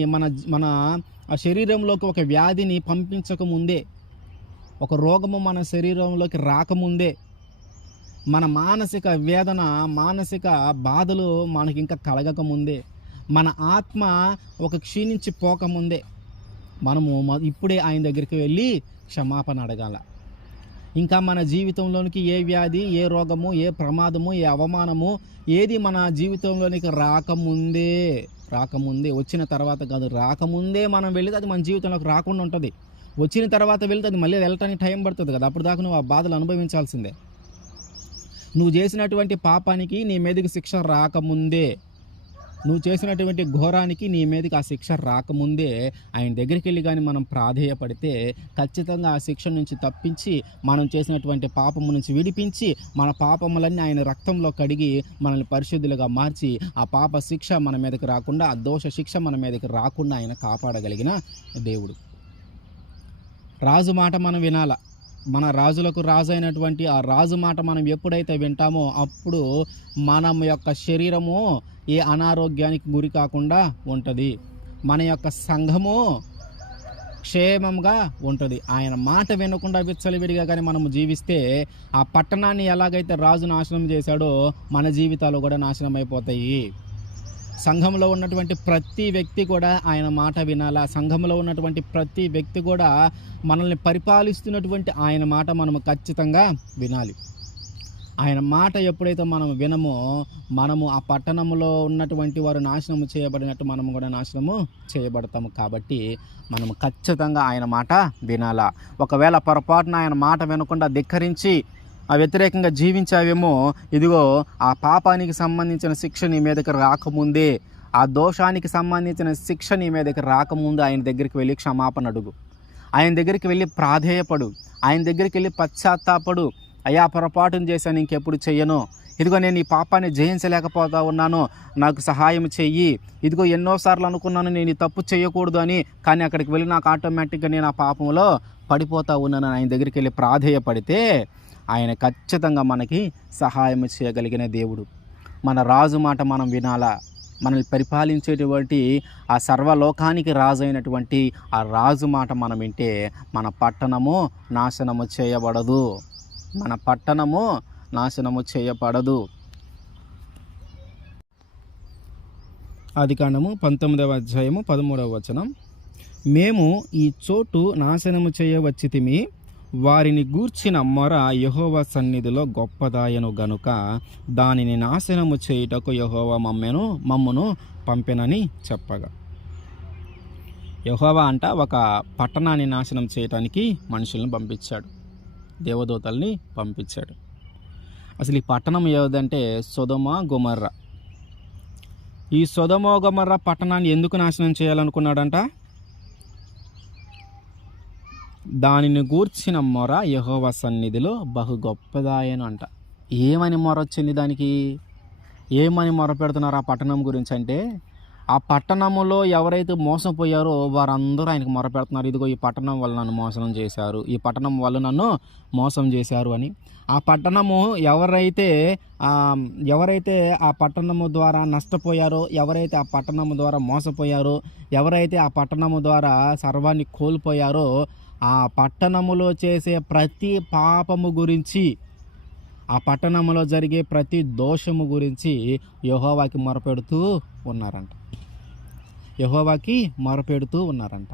మన శరీరంలోకి ఒక వ్యాధిని పంపించకముందే, ఒక రోగము మన శరీరంలోకి రాకముందే, మన మానసిక వేదన, మానసిక బాధలు మనకి ఇంకా కలగకముందే, మన ఆత్మ ఒక క్షీణించి పోకముందే మనము ఇప్పుడే ఆయన దగ్గరికి వెళ్ళి క్షమాపణ అడగాల. ఇంకా మన జీవితంలోనికి ఏ వ్యాధి, ఏ రోగము, ఏ ప్రమాదము, ఏ అవమానము ఏది మన జీవితంలోనికి రాకముందే వచ్చిన తర్వాత కాదు, రాకముందే మనం వెళితే అది మన జీవితంలోకి రాకుండా ఉంటుంది. వచ్చిన తర్వాత వెళితే అది మళ్ళీ వెళ్ళటానికి టైం పడుతుంది కదా, అప్పుడు దాకా నువ్వు ఆ బాధలు అనుభవించాల్సిందే. నువ్వు చేసినటువంటి పాపానికి నీ మీదకి శిక్ష రాకముందే, నువ్వు చేసినటువంటి ఘోరానికి నీ మీదకి ఆ శిక్ష రాకముందే ఆయన దగ్గరికి వెళ్ళి కానీ మనం ప్రాధేయపడితే ఖచ్చితంగా ఆ శిక్ష నుంచి తప్పించి, మనం చేసినటువంటి పాపము నుంచి విడిపించి, మన పాపములన్నీ ఆయన రక్తంలో కడిగి మనల్ని పరిశుద్ధులుగా మార్చి ఆ పాప శిక్ష మన మీదకి రాకుండా, ఆ దోష శిక్ష మన మీదకి రాకుండా ఆయన కాపాడగలిగిన దేవుడు. రాజు మాట మనం వినాల. మన రాజులకు రాజు అయినటువంటి ఆ రాజు మాట మనం ఎప్పుడైతే వింటామో అప్పుడు మన యొక్క శరీరము ఏ అనారోగ్యానికి గురి కాకుండా ఉంటుంది, మన యొక్క సంఘము క్షేమంగా ఉంటుంది. ఆయన మాట వినకుండా విచ్చలవిడిగా కానీ మనము జీవిస్తే ఆ పట్టణాన్ని ఎలాగైతే రాజు నాశనం చేశాడో మన జీవితాలు కూడా నాశనం అయిపోతాయి. సంఘంలో ఉన్నటువంటి ప్రతి వ్యక్తి కూడా ఆయన మాట వినాలా. సంఘంలో ఉన్నటువంటి ప్రతి వ్యక్తి కూడా మనల్ని పరిపాలిస్తున్నటువంటి ఆయన మాట మనము ఖచ్చితంగా వినాలి. ఆయన మాట ఎప్పుడైతే మనం వినమో మనము ఆ పట్టణంలో ఉన్నటువంటి వారు నాశనము చేయబడినట్టు మనము కూడా నాశనము చేయబడతాము. కాబట్టి మనము ఖచ్చితంగా ఆయన మాట వినాలా. ఒకవేళ పొరపాటున ఆయన మాట వినకుండా ధిక్కరించి వ్యతిరేకంగా జీవించావేమో, ఇదిగో ఆ పాపానికి సంబంధించిన శిక్ష నీ మీదకి రాకముందే, ఆ దోషానికి సంబంధించిన శిక్ష నీ మీదకి రాకముందు ఆయన దగ్గరికి వెళ్ళి క్షమాపణ అడుగు, ఆయన దగ్గరికి వెళ్ళి ప్రాధేయపడు, ఆయన దగ్గరికి వెళ్ళి పశ్చాత్తాపడు. అయ్యా పొరపాటును చేశాను, ఇంకెప్పుడు చెయ్యను, ఇదిగో నేను ఈ పాపాన్ని జయించలేకపోతా ఉన్నాను, నాకు సహాయం చెయ్యి, ఇదిగో ఎన్నోసార్లు అనుకున్నాను నేను ఈ తప్పు చేయకూడదు అని, కానీ అక్కడికి వెళ్ళి నాకు ఆటోమేటిక్గా నేను ఆ పాపంలో పడిపోతా ఉన్నాను. ఆయన దగ్గరికి వెళ్ళి ప్రాధేయపడితే ఆయన ఖచ్చితంగా మనకి సహాయం చేయగలిగిన దేవుడు. మన రాజు మాట మనం వినాలా. మనల్ని పరిపాలించేటువంటి ఆ సర్వలోకానికి రాజు అయినటువంటి ఆ రాజు మాట మనం వింటే మన పట్టణము నాశనము చేయబడదు, మన పట్టణము నాశనము చేయబడదు. ఆదికాండము 19వ అధ్యాయము 13వ వచనం. మేము ఈ చోటు నాశనము చేయవచ్చితిమి, వారిని గూర్చిన మొర యెహోవా సన్నిధిలో గొప్పదాయను గనుక దానిని నాశనము చేయుటకు యెహోవా మమ్మును పంపెనని చెప్పగా. యెహోవా అంట ఒక పట్టణాన్ని నాశనం చేయటానికి మనుషులను పంపించాడు, దేవదూతల్ని పంపించాడు. అసలు ఈ పట్టణం ఏదంటే సొదొమ గొమొర్రా. ఈ సొదొమ గొమొర్రా పట్టణాన్ని ఎందుకు నాశనం చేయాలనుకున్నాడంట? దానిని గూర్చిన మొర యెహోవా సన్నిధిలో బహు గొప్పదాయను అంట. ఏమని మొర వచ్చింది దానికి? ఏమని మొరపెడుతున్నారు ఆ పట్టణం గురించి అంటే, ఆ పట్టణములో ఎవరైతే మోసపోయారో వారందరూ ఆయనకు మొరపెడుతున్నారు. ఇదిగో ఈ పట్టణం వల్ల నన్ను మోసం చేశారు, ఈ పట్టణం వల్ల నన్ను మోసం చేశారు అని. ఆ పట్టణము ఎవరైతే ఎవరైతే ఆ పట్టణము ద్వారా నష్టపోయారో, ఎవరైతే ఆ పట్టణము ద్వారా మోసపోయారో, ఎవరైతే ఆ పట్టణము ద్వారా సర్వాన్ని కోల్పోయారో, ఆ పట్టణములో చేసే ప్రతి పాపము గురించి, ఆ పట్టణంలో జరిగే ప్రతి దోషము గురించి యెహోవాకి మొరపెడుతూ ఉన్నారంట. యెహోవాకి మొరపెడుతూ ఉన్నారంట.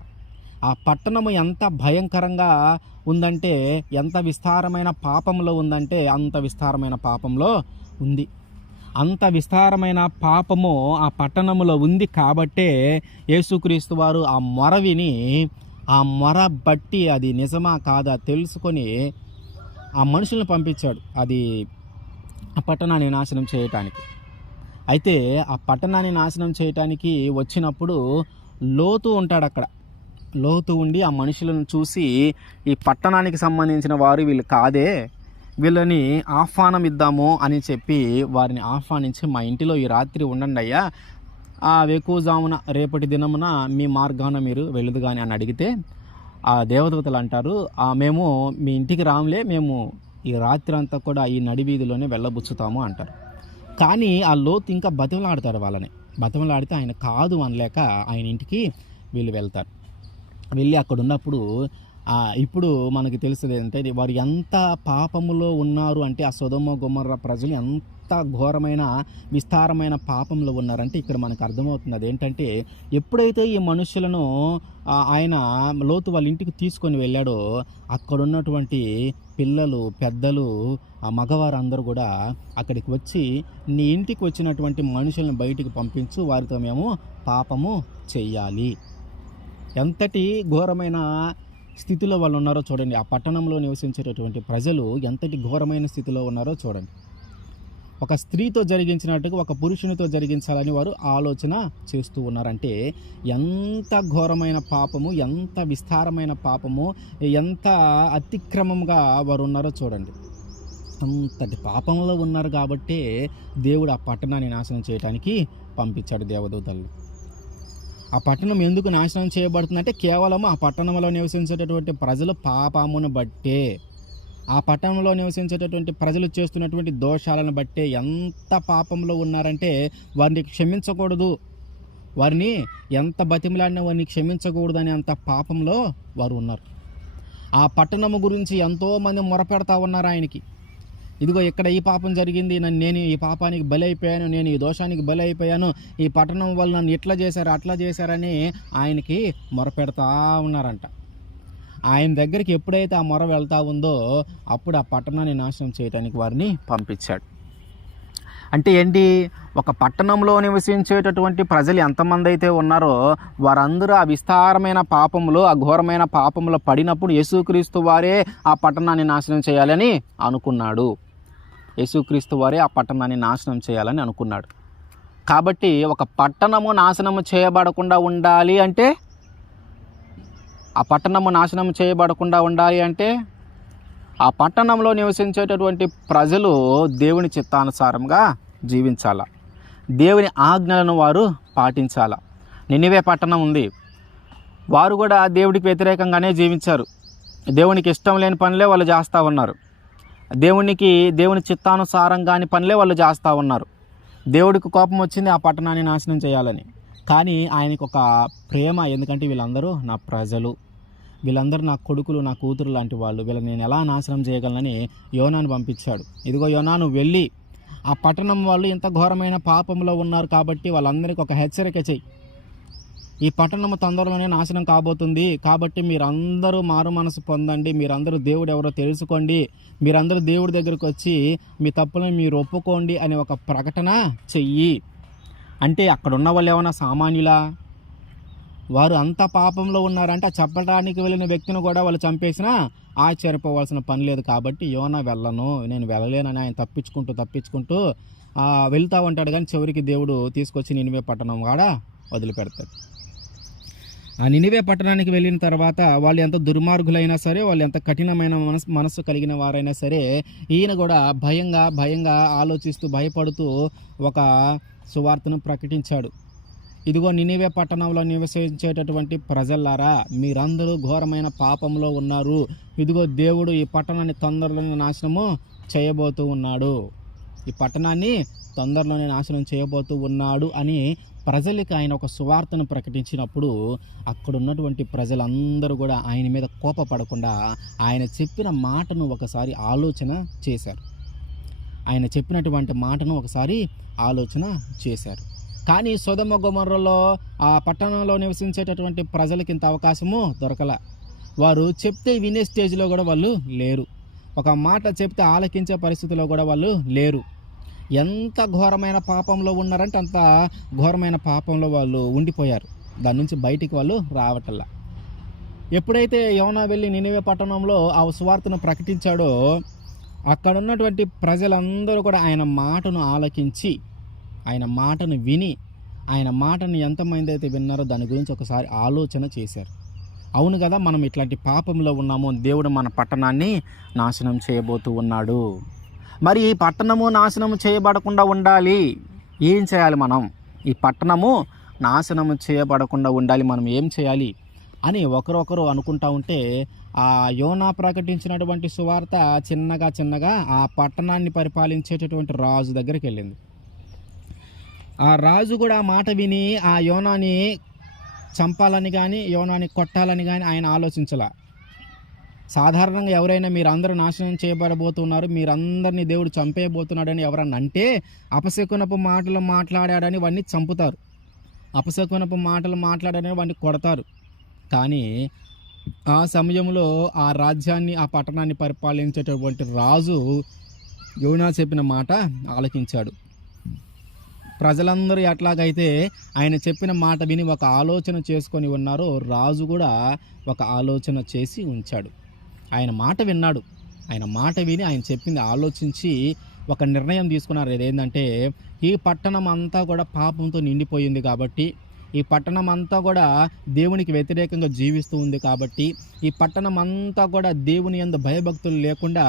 ఆ పట్టణము ఎంత భయంకరంగా ఉందంటే, ఎంత విస్తారమైన పాపంలో ఉందంటే అంత విస్తారమైన పాపంలో ఉంది. అంత విస్తారమైన పాపము ఆ పట్టణములో ఉంది కాబట్టే యేసుక్రీస్తు వారు ఆ మొర విని, ఆ మొర బట్టి అది నిజమా కాదా తెలుసుకొని ఆ మనుషుల్ని పంపించాడు అది ఆ పట్టణాన్ని నాశనం చేయటానికి. అయితే ఆ పట్టణాన్ని నాశనం చేయటానికి వచ్చినప్పుడు లోతు ఉంటాడు అక్కడ. లోతు ఉండి ఆ మనుషులను చూసి, ఈ పట్టణానికి సంబంధించిన వారు వీళ్ళు కాదే, వీళ్ళని ఆహ్వానం ఇద్దాము అని చెప్పి వారిని ఆహ్వానించి, మా ఇంటిలో ఈ రాత్రి ఉండండి అయ్యా, ఆ వేకువజామున రేపటి దినమున మీ మార్గాన మీరు వెళ్ళదు కానీ అని అడిగితే, ఆ దేవదూతలు అంటారు, మేము మీ ఇంటికి రాములే, మేము ఈ రాత్రి అంతా కూడా ఈ నడివీధిలోనే వెళ్ళబుచ్చుతాము అంటారు. కానీ ఆ లోతు ఇంకా బతిమలాడతారు వాళ్ళని. బతిమలాడితే ఆయన కాదు అనలేక ఆయన ఇంటికి వీళ్ళు వెళ్తారు. వెళ్ళి అక్కడ ఉన్నప్పుడు ఇప్పుడు మనకి తెలుస్తుంది ఏంటంటే, వారు ఎంత పాపములో ఉన్నారు అంటే, ఆ సొదొమ గొమొర్రా ప్రజలు ఎంత ఘోరమైన విస్తారమైన పాపంలో ఉన్నారంటే ఇక్కడ మనకు అర్థమవుతుంది. అదేంటంటే, ఎప్పుడైతే ఈ మనుషులను ఆయన లోతు వాళ్ళ ఇంటికి తీసుకొని వెళ్ళాడో, అక్కడ ఉన్నటువంటి పిల్లలు, పెద్దలు, మగవారు అందరూ కూడా అక్కడికి వచ్చి, నీ ఇంటికి వచ్చినటువంటి మనుషులను బయటికి పంపించు, వారితో మేము పాపము చెయ్యాలి. ఎంతటి ఘోరమైన స్థితిలో వాళ్ళు ఉన్నారో చూడండి. ఆ పట్టణంలో నివసించేటటువంటి ప్రజలు ఎంతటి ఘోరమైన స్థితిలో ఉన్నారో చూడండి. ఒక స్త్రీతో జరిగించినట్టుగా ఒక పురుషునితో జరిగించాలని వారు ఆలోచన చేస్తూ ఉన్నారంటే, ఎంత ఘోరమైన పాపము, ఎంత విస్తారమైన పాపము, ఎంత అతిక్రమంగా వారు ఉన్నారో చూడండి. అంతటి పాపంలో ఉన్నారు కాబట్టే దేవుడు ఆ పట్టణాన్ని నాశనం చేయడానికి పంపించాడు దేవదూతల్ని. ఆ పట్టణం ఎందుకు నాశనం చేయబడుతుందంటే, కేవలం ఆ పట్టణంలో నివసించేటటువంటి ప్రజలు పాపమును బట్టే, ఆ పట్టణంలో నివసించేటటువంటి ప్రజలు చేస్తున్నటువంటి దోషాలను బట్టే ఎంత పాపంలో ఉన్నారంటే వారిని క్షమించకూడదు, వారిని ఎంత బతిమలాడినా వారిని క్షమించకూడదు అని అంత పాపంలో వారు ఉన్నారు. ఆ పట్టణము గురించి ఎంతోమంది మొరపెడతా ఉన్నారు ఆయనకి. ఇదిగో ఇక్కడ ఈ పాపం జరిగింది, నేను ఈ పాపానికి బలి అయిపోయాను, నేను ఈ దోషానికి బలి అయిపోయాను, ఈ పట్టణం వల్ల నన్ను ఇట్లా చేశారు అట్లా చేశారని ఆయనకి మొరపెడతా ఉన్నారంట. ఆయన దగ్గరికి ఎప్పుడైతే ఆ మొర వెళ్తా ఉందో అప్పుడు ఆ పట్టణాన్ని నాశనం చేయడానికి వారిని పంపించాడు. అంటే ఏంటి, ఒక పట్టణంలో నివసించేటటువంటి ప్రజలు ఎంతమంది అయితే ఉన్నారో వారందరూ ఆ విస్తారమైన పాపంలో, ఆ ఘోరమైన పాపంలో పడినప్పుడు యేసుక్రీస్తు వారే ఆ పట్టణాన్ని నాశనం చేయాలని అనుకున్నాడు. యేసుక్రీస్తు వారే ఆ పట్టణాన్ని నాశనం చేయాలని అనుకున్నాడు. కాబట్టి ఒక పట్టణము నాశనము చేయబడకుండా ఉండాలి అంటే, ఆ పట్టణము నాశనం చేయబడకుండా ఉండాలి అంటే ఆ పట్టణంలో నివసించేటటువంటి ప్రజలు దేవుని చిత్తానుసారంగా జీవించాల, దేవుని ఆజ్ఞలను వారు పాటించాల. నినివే పట్టణం ఉంది, వారు కూడా దేవుడికి వ్యతిరేకంగానే జీవించారు. దేవునికి ఇష్టం లేని పనులే వాళ్ళు చేస్తూ ఉన్నారు. దేవుని చిత్తానుసారంగాని పనులే వాళ్ళు చేస్తూ ఉన్నారు. దేవుడికి కోపం వచ్చింది ఆ పట్టణాన్ని నాశనం చేయాలని. కానీ ఆయనకు ఒక ప్రేమ, ఎందుకంటే వీళ్ళందరూ నా ప్రజలు, వీళ్ళందరూ నా కొడుకులు, నా కూతురు లాంటి వాళ్ళు, వీళ్ళని నేను ఎలా నాశనం చేయగలనని యోనాను పంపించాడు. ఇదిగో యోనా, నువ్వు వెళ్ళి ఆ పట్టణం వాళ్ళు ఇంత ఘోరమైన పాపంలో ఉన్నారు కాబట్టి వాళ్ళందరికీ ఒక హెచ్చరిక చెయ్యి, ఈ పట్టణము తొందరలోనే నాశనం కాబోతుంది, కాబట్టి మీరందరూ మారు మనసు పొందండి, మీరందరూ దేవుడు ఎవరో తెలుసుకోండి, మీరందరూ దేవుడి దగ్గరకు వచ్చి మీ తప్పులను మీరు ఒప్పుకోండి అని ఒక ప్రకటన చెయ్యి. అంటే అక్కడ ఉన్న వాళ్ళు ఏమైనా సామాన్యులా? వారు అంత పాపంలో ఉన్నారంటే ఆ చెప్పడానికి వెళ్ళిన వ్యక్తిని కూడా వాళ్ళు చంపేసినా ఆశ్చర్యపోవాల్సిన పని లేదు. కాబట్టి యోనా నేను వెళ్ళలేనని ఆయన తప్పించుకుంటూ వెళ్తూ ఉంటాడు. కానీ చివరికి దేవుడు తీసుకొచ్చి నినివే పట్టణం కూడా వదిలిపెడతాడు. ఆ నినివే పట్టణానికి వెళ్ళిన తర్వాత వాళ్ళు ఎంత దుర్మార్గులైనా సరే, వాళ్ళు ఎంత కఠినమైన మనస్సు కలిగిన వారైనా సరే, ఈయన కూడా భయంగా భయంగా ఆలోచిస్తూ భయపడుతూ ఒక సువార్తను ప్రకటించాడు. ఇదిగో నినివే పట్టణంలో నివసించేటటువంటి ప్రజలారా, మీరందరూ ఘోరమైన పాపంలో ఉన్నారు. ఇదిగో దేవుడు ఈ పట్టణాన్ని తొందరలోనే నాశనము చేయబోతూ ఉన్నాడు. ఈ పట్టణాన్ని తొందరలోనే నాశనం చేయబోతూ ఉన్నాడు అని ప్రజలకి ఆయన ఒక సువార్తను ప్రకటించినప్పుడు అక్కడ ఉన్నటువంటి ప్రజలందరూ కూడా ఆయన మీద కోపపడకుండా ఆయన చెప్పిన మాటను ఒకసారి ఆలోచన చేశారు. ఆయన చెప్పినటువంటి మాటను ఒకసారి ఆలోచన చేశారు. కానీ సొదొమ గొమొర్రాలో ఆ పట్టణంలో నివసించేటటువంటి ప్రజలకి ఇంత అవకాశము దొరకల. వారు చెప్తే వినే స్టేజ్లో కూడా వాళ్ళు లేరు. ఒక మాట చెప్తే ఆలకించే పరిస్థితిలో కూడా వాళ్ళు లేరు. ఎంత ఘోరమైన పాపంలో ఉన్నారంటే అంత ఘోరమైన పాపంలో వాళ్ళు ఉండిపోయారు. దాని నుంచి బయటికి వాళ్ళు రావటల్లా. ఎప్పుడైతే యోనా వెళ్ళి నినివే పట్టణంలో ఆ సువార్తను ప్రకటించాడో అక్కడ ఉన్నటువంటి ప్రజలందరూ కూడా ఆయన మాటను ఆలకించి, ఆయన మాటను విని, ఆయన మాటను ఎంతమంది అయితే విన్నారో దాని గురించి ఒకసారి ఆలోచన చేశారు. అవును కదా, మనం ఇట్లాంటి పాపంలో ఉన్నాము, దేవుడు మన పట్టణాన్ని నాశనం చేయబోతూ ఉన్నాడు. మరి ఈ పట్టణము నాశనం చేయబడకుండా ఉండాలి, ఏం చేయాలి మనం? ఈ పట్టణము నాశనము చేయబడకుండా ఉండాలి, మనం ఏం చేయాలి అని ఒకరొకరు అనుకుంటా ఉంటే ఆ యోనా ప్రకటించినటువంటి సువార్త చిన్నగా చిన్నగా ఆ పట్టణాన్ని పరిపాలించేటటువంటి రాజు దగ్గరికి వెళ్ళింది. ఆ రాజు కూడా ఆ మాట విని ఆ యోనాని చంపాలని కానీ యోనాని కొట్టాలని కానీ ఆయన ఆలోచించలా. సాధారణంగా ఎవరైనా మీరందరూ నాశనం చేయబడబోతున్నారు, మీరందరినీ దేవుడు చంపేయబోతున్నాడని ఎవరన్నా అంటే అపశకునపు మాటలు మాట్లాడాడని వాడిని చంపుతారు, అపశకునపు మాటలు మాట్లాడాడని వాడిని కొడతారు. కానీ ఆ సమయంలో ఆ రాజ్యాన్ని ఆ పట్టణాన్ని పరిపాలించేటటువంటి రాజు యోనా చెప్పిన మాట ఆలకించాడు. ప్రజలందరూ ఎట్లాగైతే ఆయన చెప్పిన మాట విని ఒక ఆలోచన చేసుకొని ఉన్నారో రాజు కూడా ఒక ఆలోచన చేసి ఉంచాడు. ఆయన మాట విన్నాడు. ఆయన మాట విని ఆయన చెప్పింది ఆలోచించి ఒక నిర్ణయం తీసుకున్నారు. ఇదేంటంటే ఈ పట్టణం అంతా కూడా పాపంతో నిండిపోయింది కాబట్టి, ఈ పట్టణం అంతా కూడా దేవునికి వ్యతిరేకంగా జీవిస్తూ ఉంది కాబట్టి, ఈ పట్టణం అంతా కూడా దేవుని యందు భయభక్తులు లేకుండా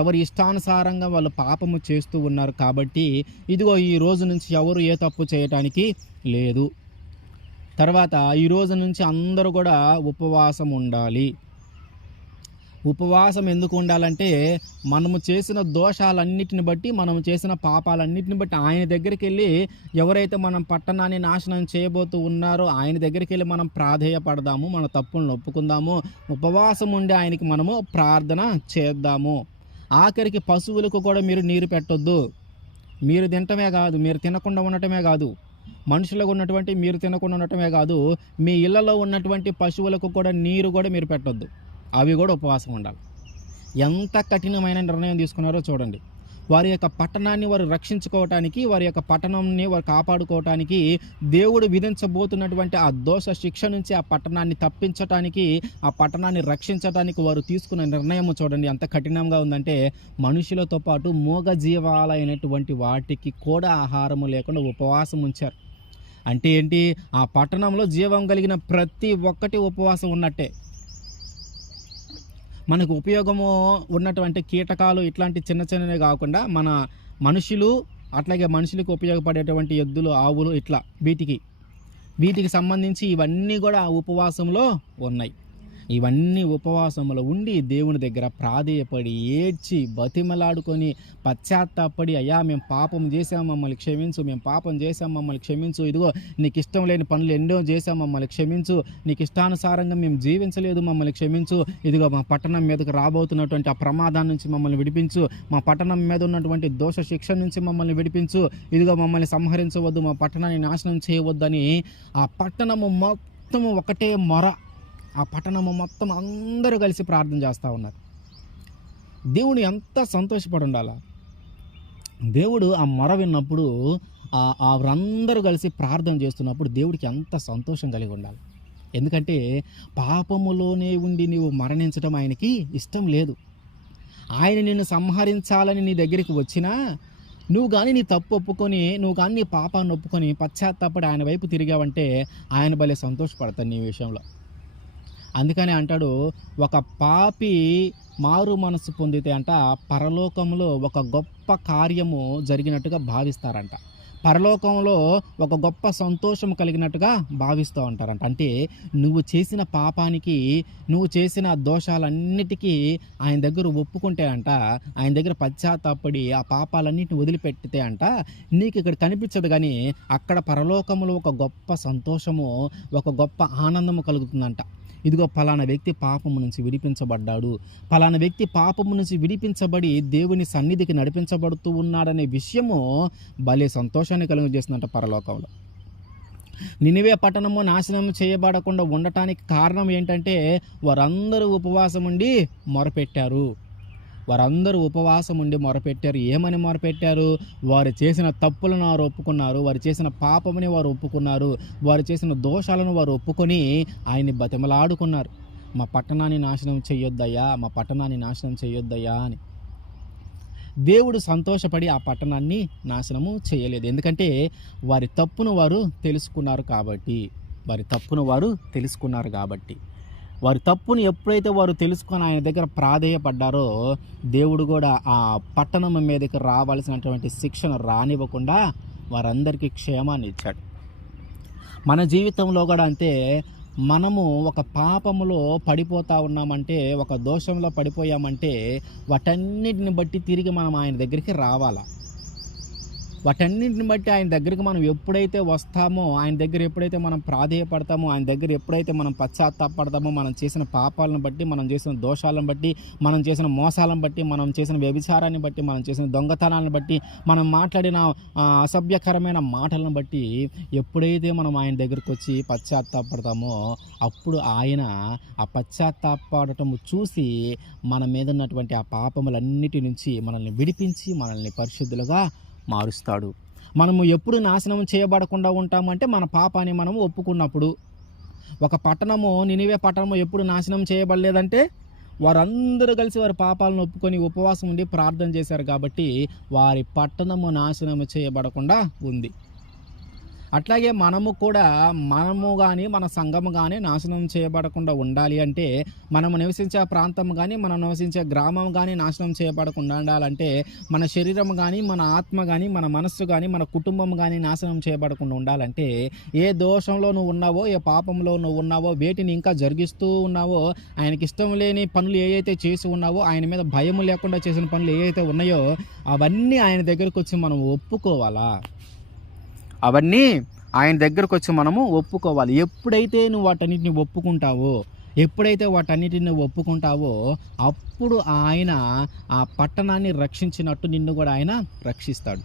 ఎవరి ఇష్టానుసారంగా వాళ్ళు పాపము చేస్తూ ఉన్నారు కాబట్టి, ఇదిగో ఈ రోజు నుంచి ఎవరు ఏ తప్పు చేయటానికి లేదు. తర్వాత ఈ రోజు నుంచి అందరూ కూడా ఉపవాసం ఉండాలి. ఉపవాసం ఎందుకు ఉండాలంటే మనము చేసిన దోషాలన్నిటిని బట్టి, మనము చేసిన పాపాలన్నిటిని బట్టి ఆయన దగ్గరికి వెళ్ళి, ఎవరైతే మనం పట్టణాన్ని నాశనం చేయబోతూ ఉన్నారో ఆయన దగ్గరికి వెళ్ళి మనం ప్రాధేయపడదాము, మన తప్పులను ఒప్పుకుందాము, ఉపవాసం ఉండి ఆయనకి మనము ప్రార్థన చేద్దాము. ఆఖరికి పశువులకు కూడా మీరు నీరు పెట్టొద్దు. మీరు తినటమే కాదు, మీరు తినకుండా ఉండటమే కాదు, మనుషులకు ఉన్నటువంటి మీరు తినకుండా ఉండటమే కాదు, మీ ఇళ్లలో ఉన్నటువంటి పశువులకు కూడా నీరు కూడా మీరు పెట్టొద్దు, అవి కూడా ఉపవాసం ఉండాలి. ఎంత కఠినమైన నిర్ణయం తీసుకున్నారో చూడండి. వారి యొక్క పట్టణాన్ని వారు రక్షించుకోవటానికి, వారి యొక్క పట్టణాన్ని వారు కాపాడుకోవటానికి, దేవుడు విధించబోతున్నటువంటి ఆ దోష శిక్ష నుంచి ఆ పట్టణాన్ని తప్పించటానికి, ఆ పట్టణాన్ని రక్షించటానికి వారు తీసుకున్న నిర్ణయం చూడండి ఎంత కఠినంగా ఉందంటే, మనుషులతో పాటు మూగ జీవాలైనటువంటి వాటికి కూడా ఆహారము లేకుండా ఉపవాసం ఉంచారు. అంటే ఏంటి? ఆ పట్టణంలో జీవం కలిగిన ప్రతి ఒక్కటి ఉపవాసం ఉన్నట్టే. మనకు ఉపయోగము ఉన్నటువంటి కీటకాలు ఇట్లాంటి చిన్న చిన్నవి కాకుండా మన మనుషులు, అట్లాగే మనుషులకు ఉపయోగపడేటువంటి ఎద్దులు, ఆవులు, ఇట్లా వీటికి సంబంధించి ఇవన్నీ కూడా ఉపవాసంలో ఉన్నాయి. ఇవన్నీ ఉపవాసములో ఉండి దేవుని దగ్గర ప్రాధేయపడి ఏడ్చి బతిమలాడుకొని పశ్చాత్తాపడి, అయ్యా మేము పాపం చేశాం, మమ్మల్ని క్షమించు, మేము పాపం చేశాం, మమ్మల్ని క్షమించు, ఇదిగో నీకు ఇష్టం లేని పనులు ఎన్నో చేశాం, మమ్మల్ని క్షమించు, నీకు ఇష్టానుసారంగా మేము జీవించలేదు, మమ్మల్ని క్షమించు, ఇదిగో మా పట్టణం మీదకు రాబోతున్నటువంటి ఆ ప్రమాదం నుంచి మమ్మల్ని విడిపించు, మా పట్టణం మీద ఉన్నటువంటి దోష శిక్ష నుంచి మమ్మల్ని విడిపించు, ఇదిగో మమ్మల్ని సంహరించవద్దు, మా పట్టణాన్ని నాశనం చేయవద్దని ఆ పట్టణము మొత్తము ఒకటే మొర, ఆ పట్టణము మొత్తం అందరూ కలిసి ప్రార్థన చేస్తూ ఉన్నారు. దేవుడు ఎంత సంతోషపడి ఉండాలా? దేవుడు ఆ మొర విన్నప్పుడు వారందరూ కలిసి ప్రార్థన చేస్తున్నప్పుడు దేవుడికి ఎంత సంతోషం కలిగి ఉండాలి. ఎందుకంటే పాపములోనే ఉండి నీవు మరణించడం ఆయనకి ఇష్టం లేదు. ఆయన నిన్ను సంహరించాలని నీ దగ్గరికి వచ్చినా నువ్వు కానీ నీ తప్పు ఒప్పుకొని, నువ్వు కానీ నీ పాపాన్ని ఒప్పుకొని పశ్చాత్తాపడి ఆయన వైపు తిరిగావంటే ఆయన భలే సంతోషపడతాడు నీ విషయంలో. అందుకని అంటాడు, ఒక పాపి మారు మనసు పొందితే అంట పరలోకంలో ఒక గొప్ప కార్యము జరిగినట్టుగా భావిస్తారంట. పరలోకంలో ఒక గొప్ప సంతోషం కలిగినట్టుగా భావిస్తూ ఉంటారంట. అంటే నువ్వు చేసిన పాపానికి, నువ్వు చేసిన దోషాలన్నిటికీ ఆయన దగ్గర ఒప్పుకుంటే అంట, ఆయన దగ్గర పశ్చాత్తాపడి ఆ పాపాలన్నిటిని వదిలిపెట్టితే అంట, నీకు ఇక్కడ కనిపించదు కానీ అక్కడ పరలోకంలో ఒక గొప్ప సంతోషము, ఒక గొప్ప ఆనందము కలుగుతుందంట. ఇదిగో పలానా వ్యక్తి పాపము నుంచి విడిపించబడ్డాడు, పలానా వ్యక్తి పాపము నుంచి విడిపించబడి దేవుని సన్నిధికి నడిపించబడుతూ ఉన్నాడనే విషయము భలే సంతోషాన్ని కలుగజేస్తుందంట పరలోకంలో. నినివే పట్టణము నాశనం చేయబడకుండా ఉండటానికి కారణం ఏంటంటే, వారందరూ ఉపవాసం ఉండి మొరపెట్టారు. వారందరూ ఉపవాసం ఉండి మొరపెట్టారు. ఏమని మొరపెట్టారు? వారు చేసిన తప్పులను వారు ఒప్పుకున్నారు, వారు చేసిన పాపముని వారు ఒప్పుకున్నారు, వారు చేసిన దోషాలను వారు ఒప్పుకొని ఆయన్ని బతిమలాడుకున్నారు. మా పట్టణాన్ని నాశనం చేయొద్దయ్యా, మా పట్టణాన్ని నాశనం చేయొద్దయ్యా అని. దేవుడు సంతోషపడి ఆ పట్టణాన్ని నాశనము చేయలేదు. ఎందుకంటే వారి తప్పును వారు తెలుసుకున్నారు కాబట్టి. వారి తప్పును ఎప్పుడైతే వారు తెలుసుకొని ఆయన దగ్గర ప్రాధేయపడ్డారో, దేవుడు కూడా ఆ పట్టణం మీదకి రావాల్సినటువంటి శిక్షను రానివ్వకుండా వారందరికీ క్షేమాన్ని ఇచ్చాడు. మన జీవితంలో కూడా అంతే. మనము ఒక పాపములో పడిపోతూ ఉన్నామంటే, ఒక దోషంలో పడిపోయామంటే, వాటన్నిటిని బట్టి తిరిగి మనం ఆయన దగ్గరికి రావాలా. వాటన్నింటిని బట్టి ఆయన దగ్గరికి మనం ఎప్పుడైతే వస్తామో, ఆయన దగ్గర ఎప్పుడైతే మనం ప్రాధేయపడతామో, ఆయన దగ్గర ఎప్పుడైతే మనం పశ్చాత్తాపడతామో, మనం చేసిన పాపాలను బట్టి, మనం చేసిన దోషాలను బట్టి, మనం చేసిన మోసాలను బట్టి, మనం చేసిన వ్యభిచారాన్ని బట్టి, మనం చేసిన దొంగతనాలను బట్టి, మనం మాట్లాడిన అసభ్యకరమైన మాటలను బట్టి ఎప్పుడైతే మనం ఆయన దగ్గరికి వచ్చి పశ్చాత్తాపడతామో, అప్పుడు ఆయన ఆ పశ్చాత్తాపడటము చూసి మన మీద ఉన్నటువంటి ఆ పాపములన్నిటి నుంచి మనల్ని విడిపించి మనల్ని పరిశుద్ధులుగా మారుస్తాడు. మనము ఎప్పుడు నాశనం చేయబడకుండా ఉంటామంటే మన పాపాన్ని మనము ఒప్పుకున్నప్పుడు. ఒక పట్టణము, నినివే పట్టణము ఎప్పుడు నాశనం చేయబడలేదంటే, వారందరూ కలిసి వారి పాపాలను ఒప్పుకొని ఉపవాసం ఉండి ప్రార్థన చేశారు కాబట్టి వారి పట్టణము నాశనం చేయబడకుండా ఉంది. అట్లాగే మనము కానీ మన సంఘము కానీ నాశనం చేయబడకుండా ఉండాలి అంటే, మనము నివసించే ప్రాంతం కానీ, మనం నివసించే గ్రామం కానీ నాశనం చేయబడకుండా ఉండాలంటే, మన శరీరం కానీ, మన ఆత్మ కానీ, మన మనస్సు కానీ, మన కుటుంబం కానీ నాశనం చేయబడకుండా ఉండాలంటే, ఏ దోషంలో నువ్వు ఉన్నావో, ఏ పాపంలో నువ్వు ఉన్నావో, వేటిని ఇంకా జరిగిస్తూ ఉన్నావో, ఆయనకి ఇష్టం లేని పనులు ఏవైతే చేసి ఉన్నావో, ఆయన మీద భయం లేకుండా చేసిన పనులు ఏవైతే ఉన్నాయో, అవన్నీ ఆయన దగ్గరకు వచ్చి మనం ఒప్పుకోవాలా. ఎప్పుడైతే నువ్వు వాటన్నిటిని ఒప్పుకుంటావో అప్పుడు ఆయన ఆ పట్టణాన్ని రక్షించినట్టు నిన్ను కూడా ఆయన రక్షిస్తాడు.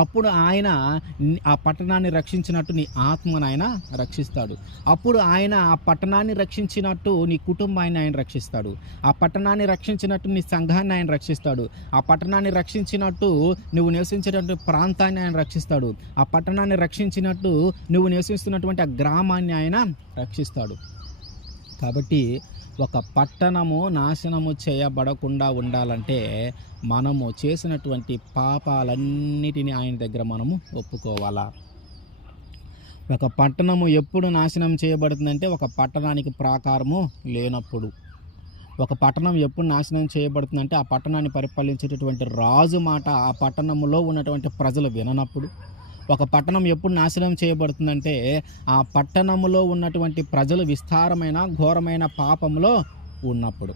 అప్పుడు ఆయన ఆ పట్టణాన్ని రక్షించినట్టు నీ ఆత్మను ఆయన రక్షిస్తాడు. అప్పుడు ఆయన ఆ పట్టణాన్ని రక్షించినట్టు నీ కుటుంబాన్ని ఆయన రక్షిస్తాడు. ఆ పట్టణాన్ని రక్షించినట్టు నీ సంఘాన్ని ఆయన రక్షిస్తాడు. ఆ పట్టణాన్ని రక్షించినట్టు నువ్వు నివసించేటువంటి ప్రాంతాన్ని ఆయన రక్షిస్తాడు. ఆ పట్టణాన్ని రక్షించినట్టు నువ్వు నివసిస్తున్నటువంటి ఆ గ్రామాన్ని ఆయన రక్షిస్తాడు. కాబట్టి ఒక పట్టణము నాశనము చేయబడకుండా ఉండాలంటే మనము చేసినటువంటి పాపాలన్నిటినీ ఆయన దగ్గర మనము ఒప్పుకోవాలా. ఒక పట్టణము ఎప్పుడు నాశనం చేయబడుతుందంటే, ఒక పట్టణానికి ప్రాకారము లేనప్పుడు. ఒక పట్టణం ఎప్పుడు నాశనం చేయబడుతుందంటే, ఆ పట్టణాన్ని పరిపాలించేటటువంటి రాజు మాట ఆ పట్టణంలో ఉన్నటువంటి ప్రజలు విననప్పుడు. ఒక పట్టణం ఎప్పుడు నాశనం చేయబడుతుందంటే, ఆ పట్టణంలో ఉన్నటువంటి ప్రజలు విస్తారమైన ఘోరమైన పాపంలో ఉన్నప్పుడు.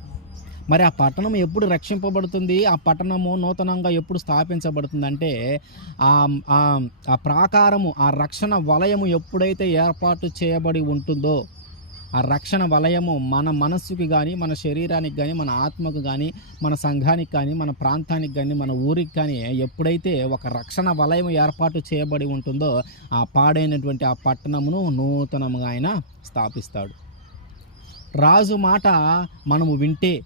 మరి ఆ పట్టణం ఎప్పుడు రక్షింపబడుతుంది, ఆ పట్టణము నూతనంగా ఎప్పుడు స్థాపించబడుతుందంటే, ఆ ప్రాకారము, ఆ రక్షణ వలయము ఎప్పుడైతే ఏర్పాటు చేయబడి ఉంటుందో, ఆ రక్షణ వలయము మన మనస్సుకి కానీ, మన శరీరానికి కానీ, మన ఆత్మకు కానీ, మన సంఘానికి కానీ, మన ప్రాంతానికి కానీ, మన ఊరికి కానీ ఎప్పుడైతే ఒక రక్షణ వలయం ఏర్పాటు చేయబడి ఉంటుందో, ఆ పాడైనటువంటి ఆ పట్టణమును నూతనముగా ఆయన స్థాపిస్తాడు. రాజు మాట మనము వింటే,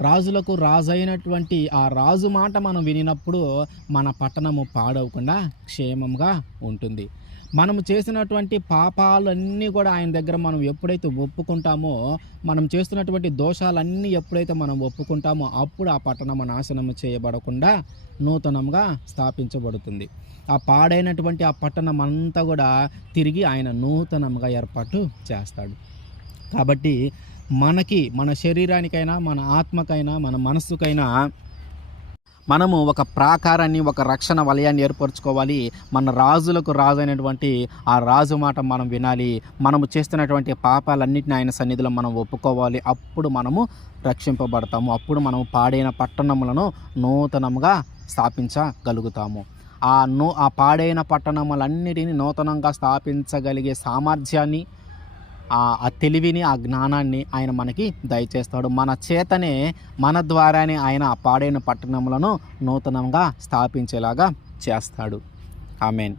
రాజులకు రాజైనటువంటి ఆ రాజు మాట మనం వినినప్పుడు మన పట్టణము పాడవకుండా క్షేమంగా ఉంటుంది. మనము చేసినటువంటి పాపాలన్నీ కూడా ఆయన దగ్గర మనం ఎప్పుడైతే ఒప్పుకుంటామో, మనం చేస్తున్నటువంటి దోషాలన్నీ ఎప్పుడైతే మనం ఒప్పుకుంటామో, అప్పుడు ఆ పట్టణము నాశనము చేయబడకుండా నూతనంగా స్థాపించబడుతుంది. ఆ పాడైనటువంటి ఆ పట్టణం అంతా కూడా తిరిగి ఆయన నూతనంగా ఏర్పాటు చేస్తాడు. కాబట్టి మనకి, మన శరీరానికైనా, మన ఆత్మకైనా, మన మనస్సుకైనా మనము ఒక ప్రాకారాన్ని, ఒక రక్షణ వలయాన్ని ఏర్పరచుకోవాలి. మన రాజులకు రాజైనటువంటి ఆ రాజు మాట మనం వినాలి. మనము చేస్తున్నటువంటి పాపాలన్నిటిని ఆయన సన్నిధిలో మనం ఒప్పుకోవాలి. అప్పుడు మనము రక్షింపబడతాము. అప్పుడు మనం పాడైన పట్టణములను నూతనముగా స్థాపించగలుగుతాము. ఆ పాడైన పట్టణములన్నిటిని నూతనంగా స్థాపించగలిగే సామర్థ్యాన్ని, ఆ తెలివిని, ఆ జ్ఞానాన్ని ఆయన మనకి దయచేస్తాడు. మన చేతనే, మన ద్వారానే ఆయన ఆ పాడైన పట్టణములను నూతనంగా స్థాపించేలాగా చేస్తాడు. ఆమేన్.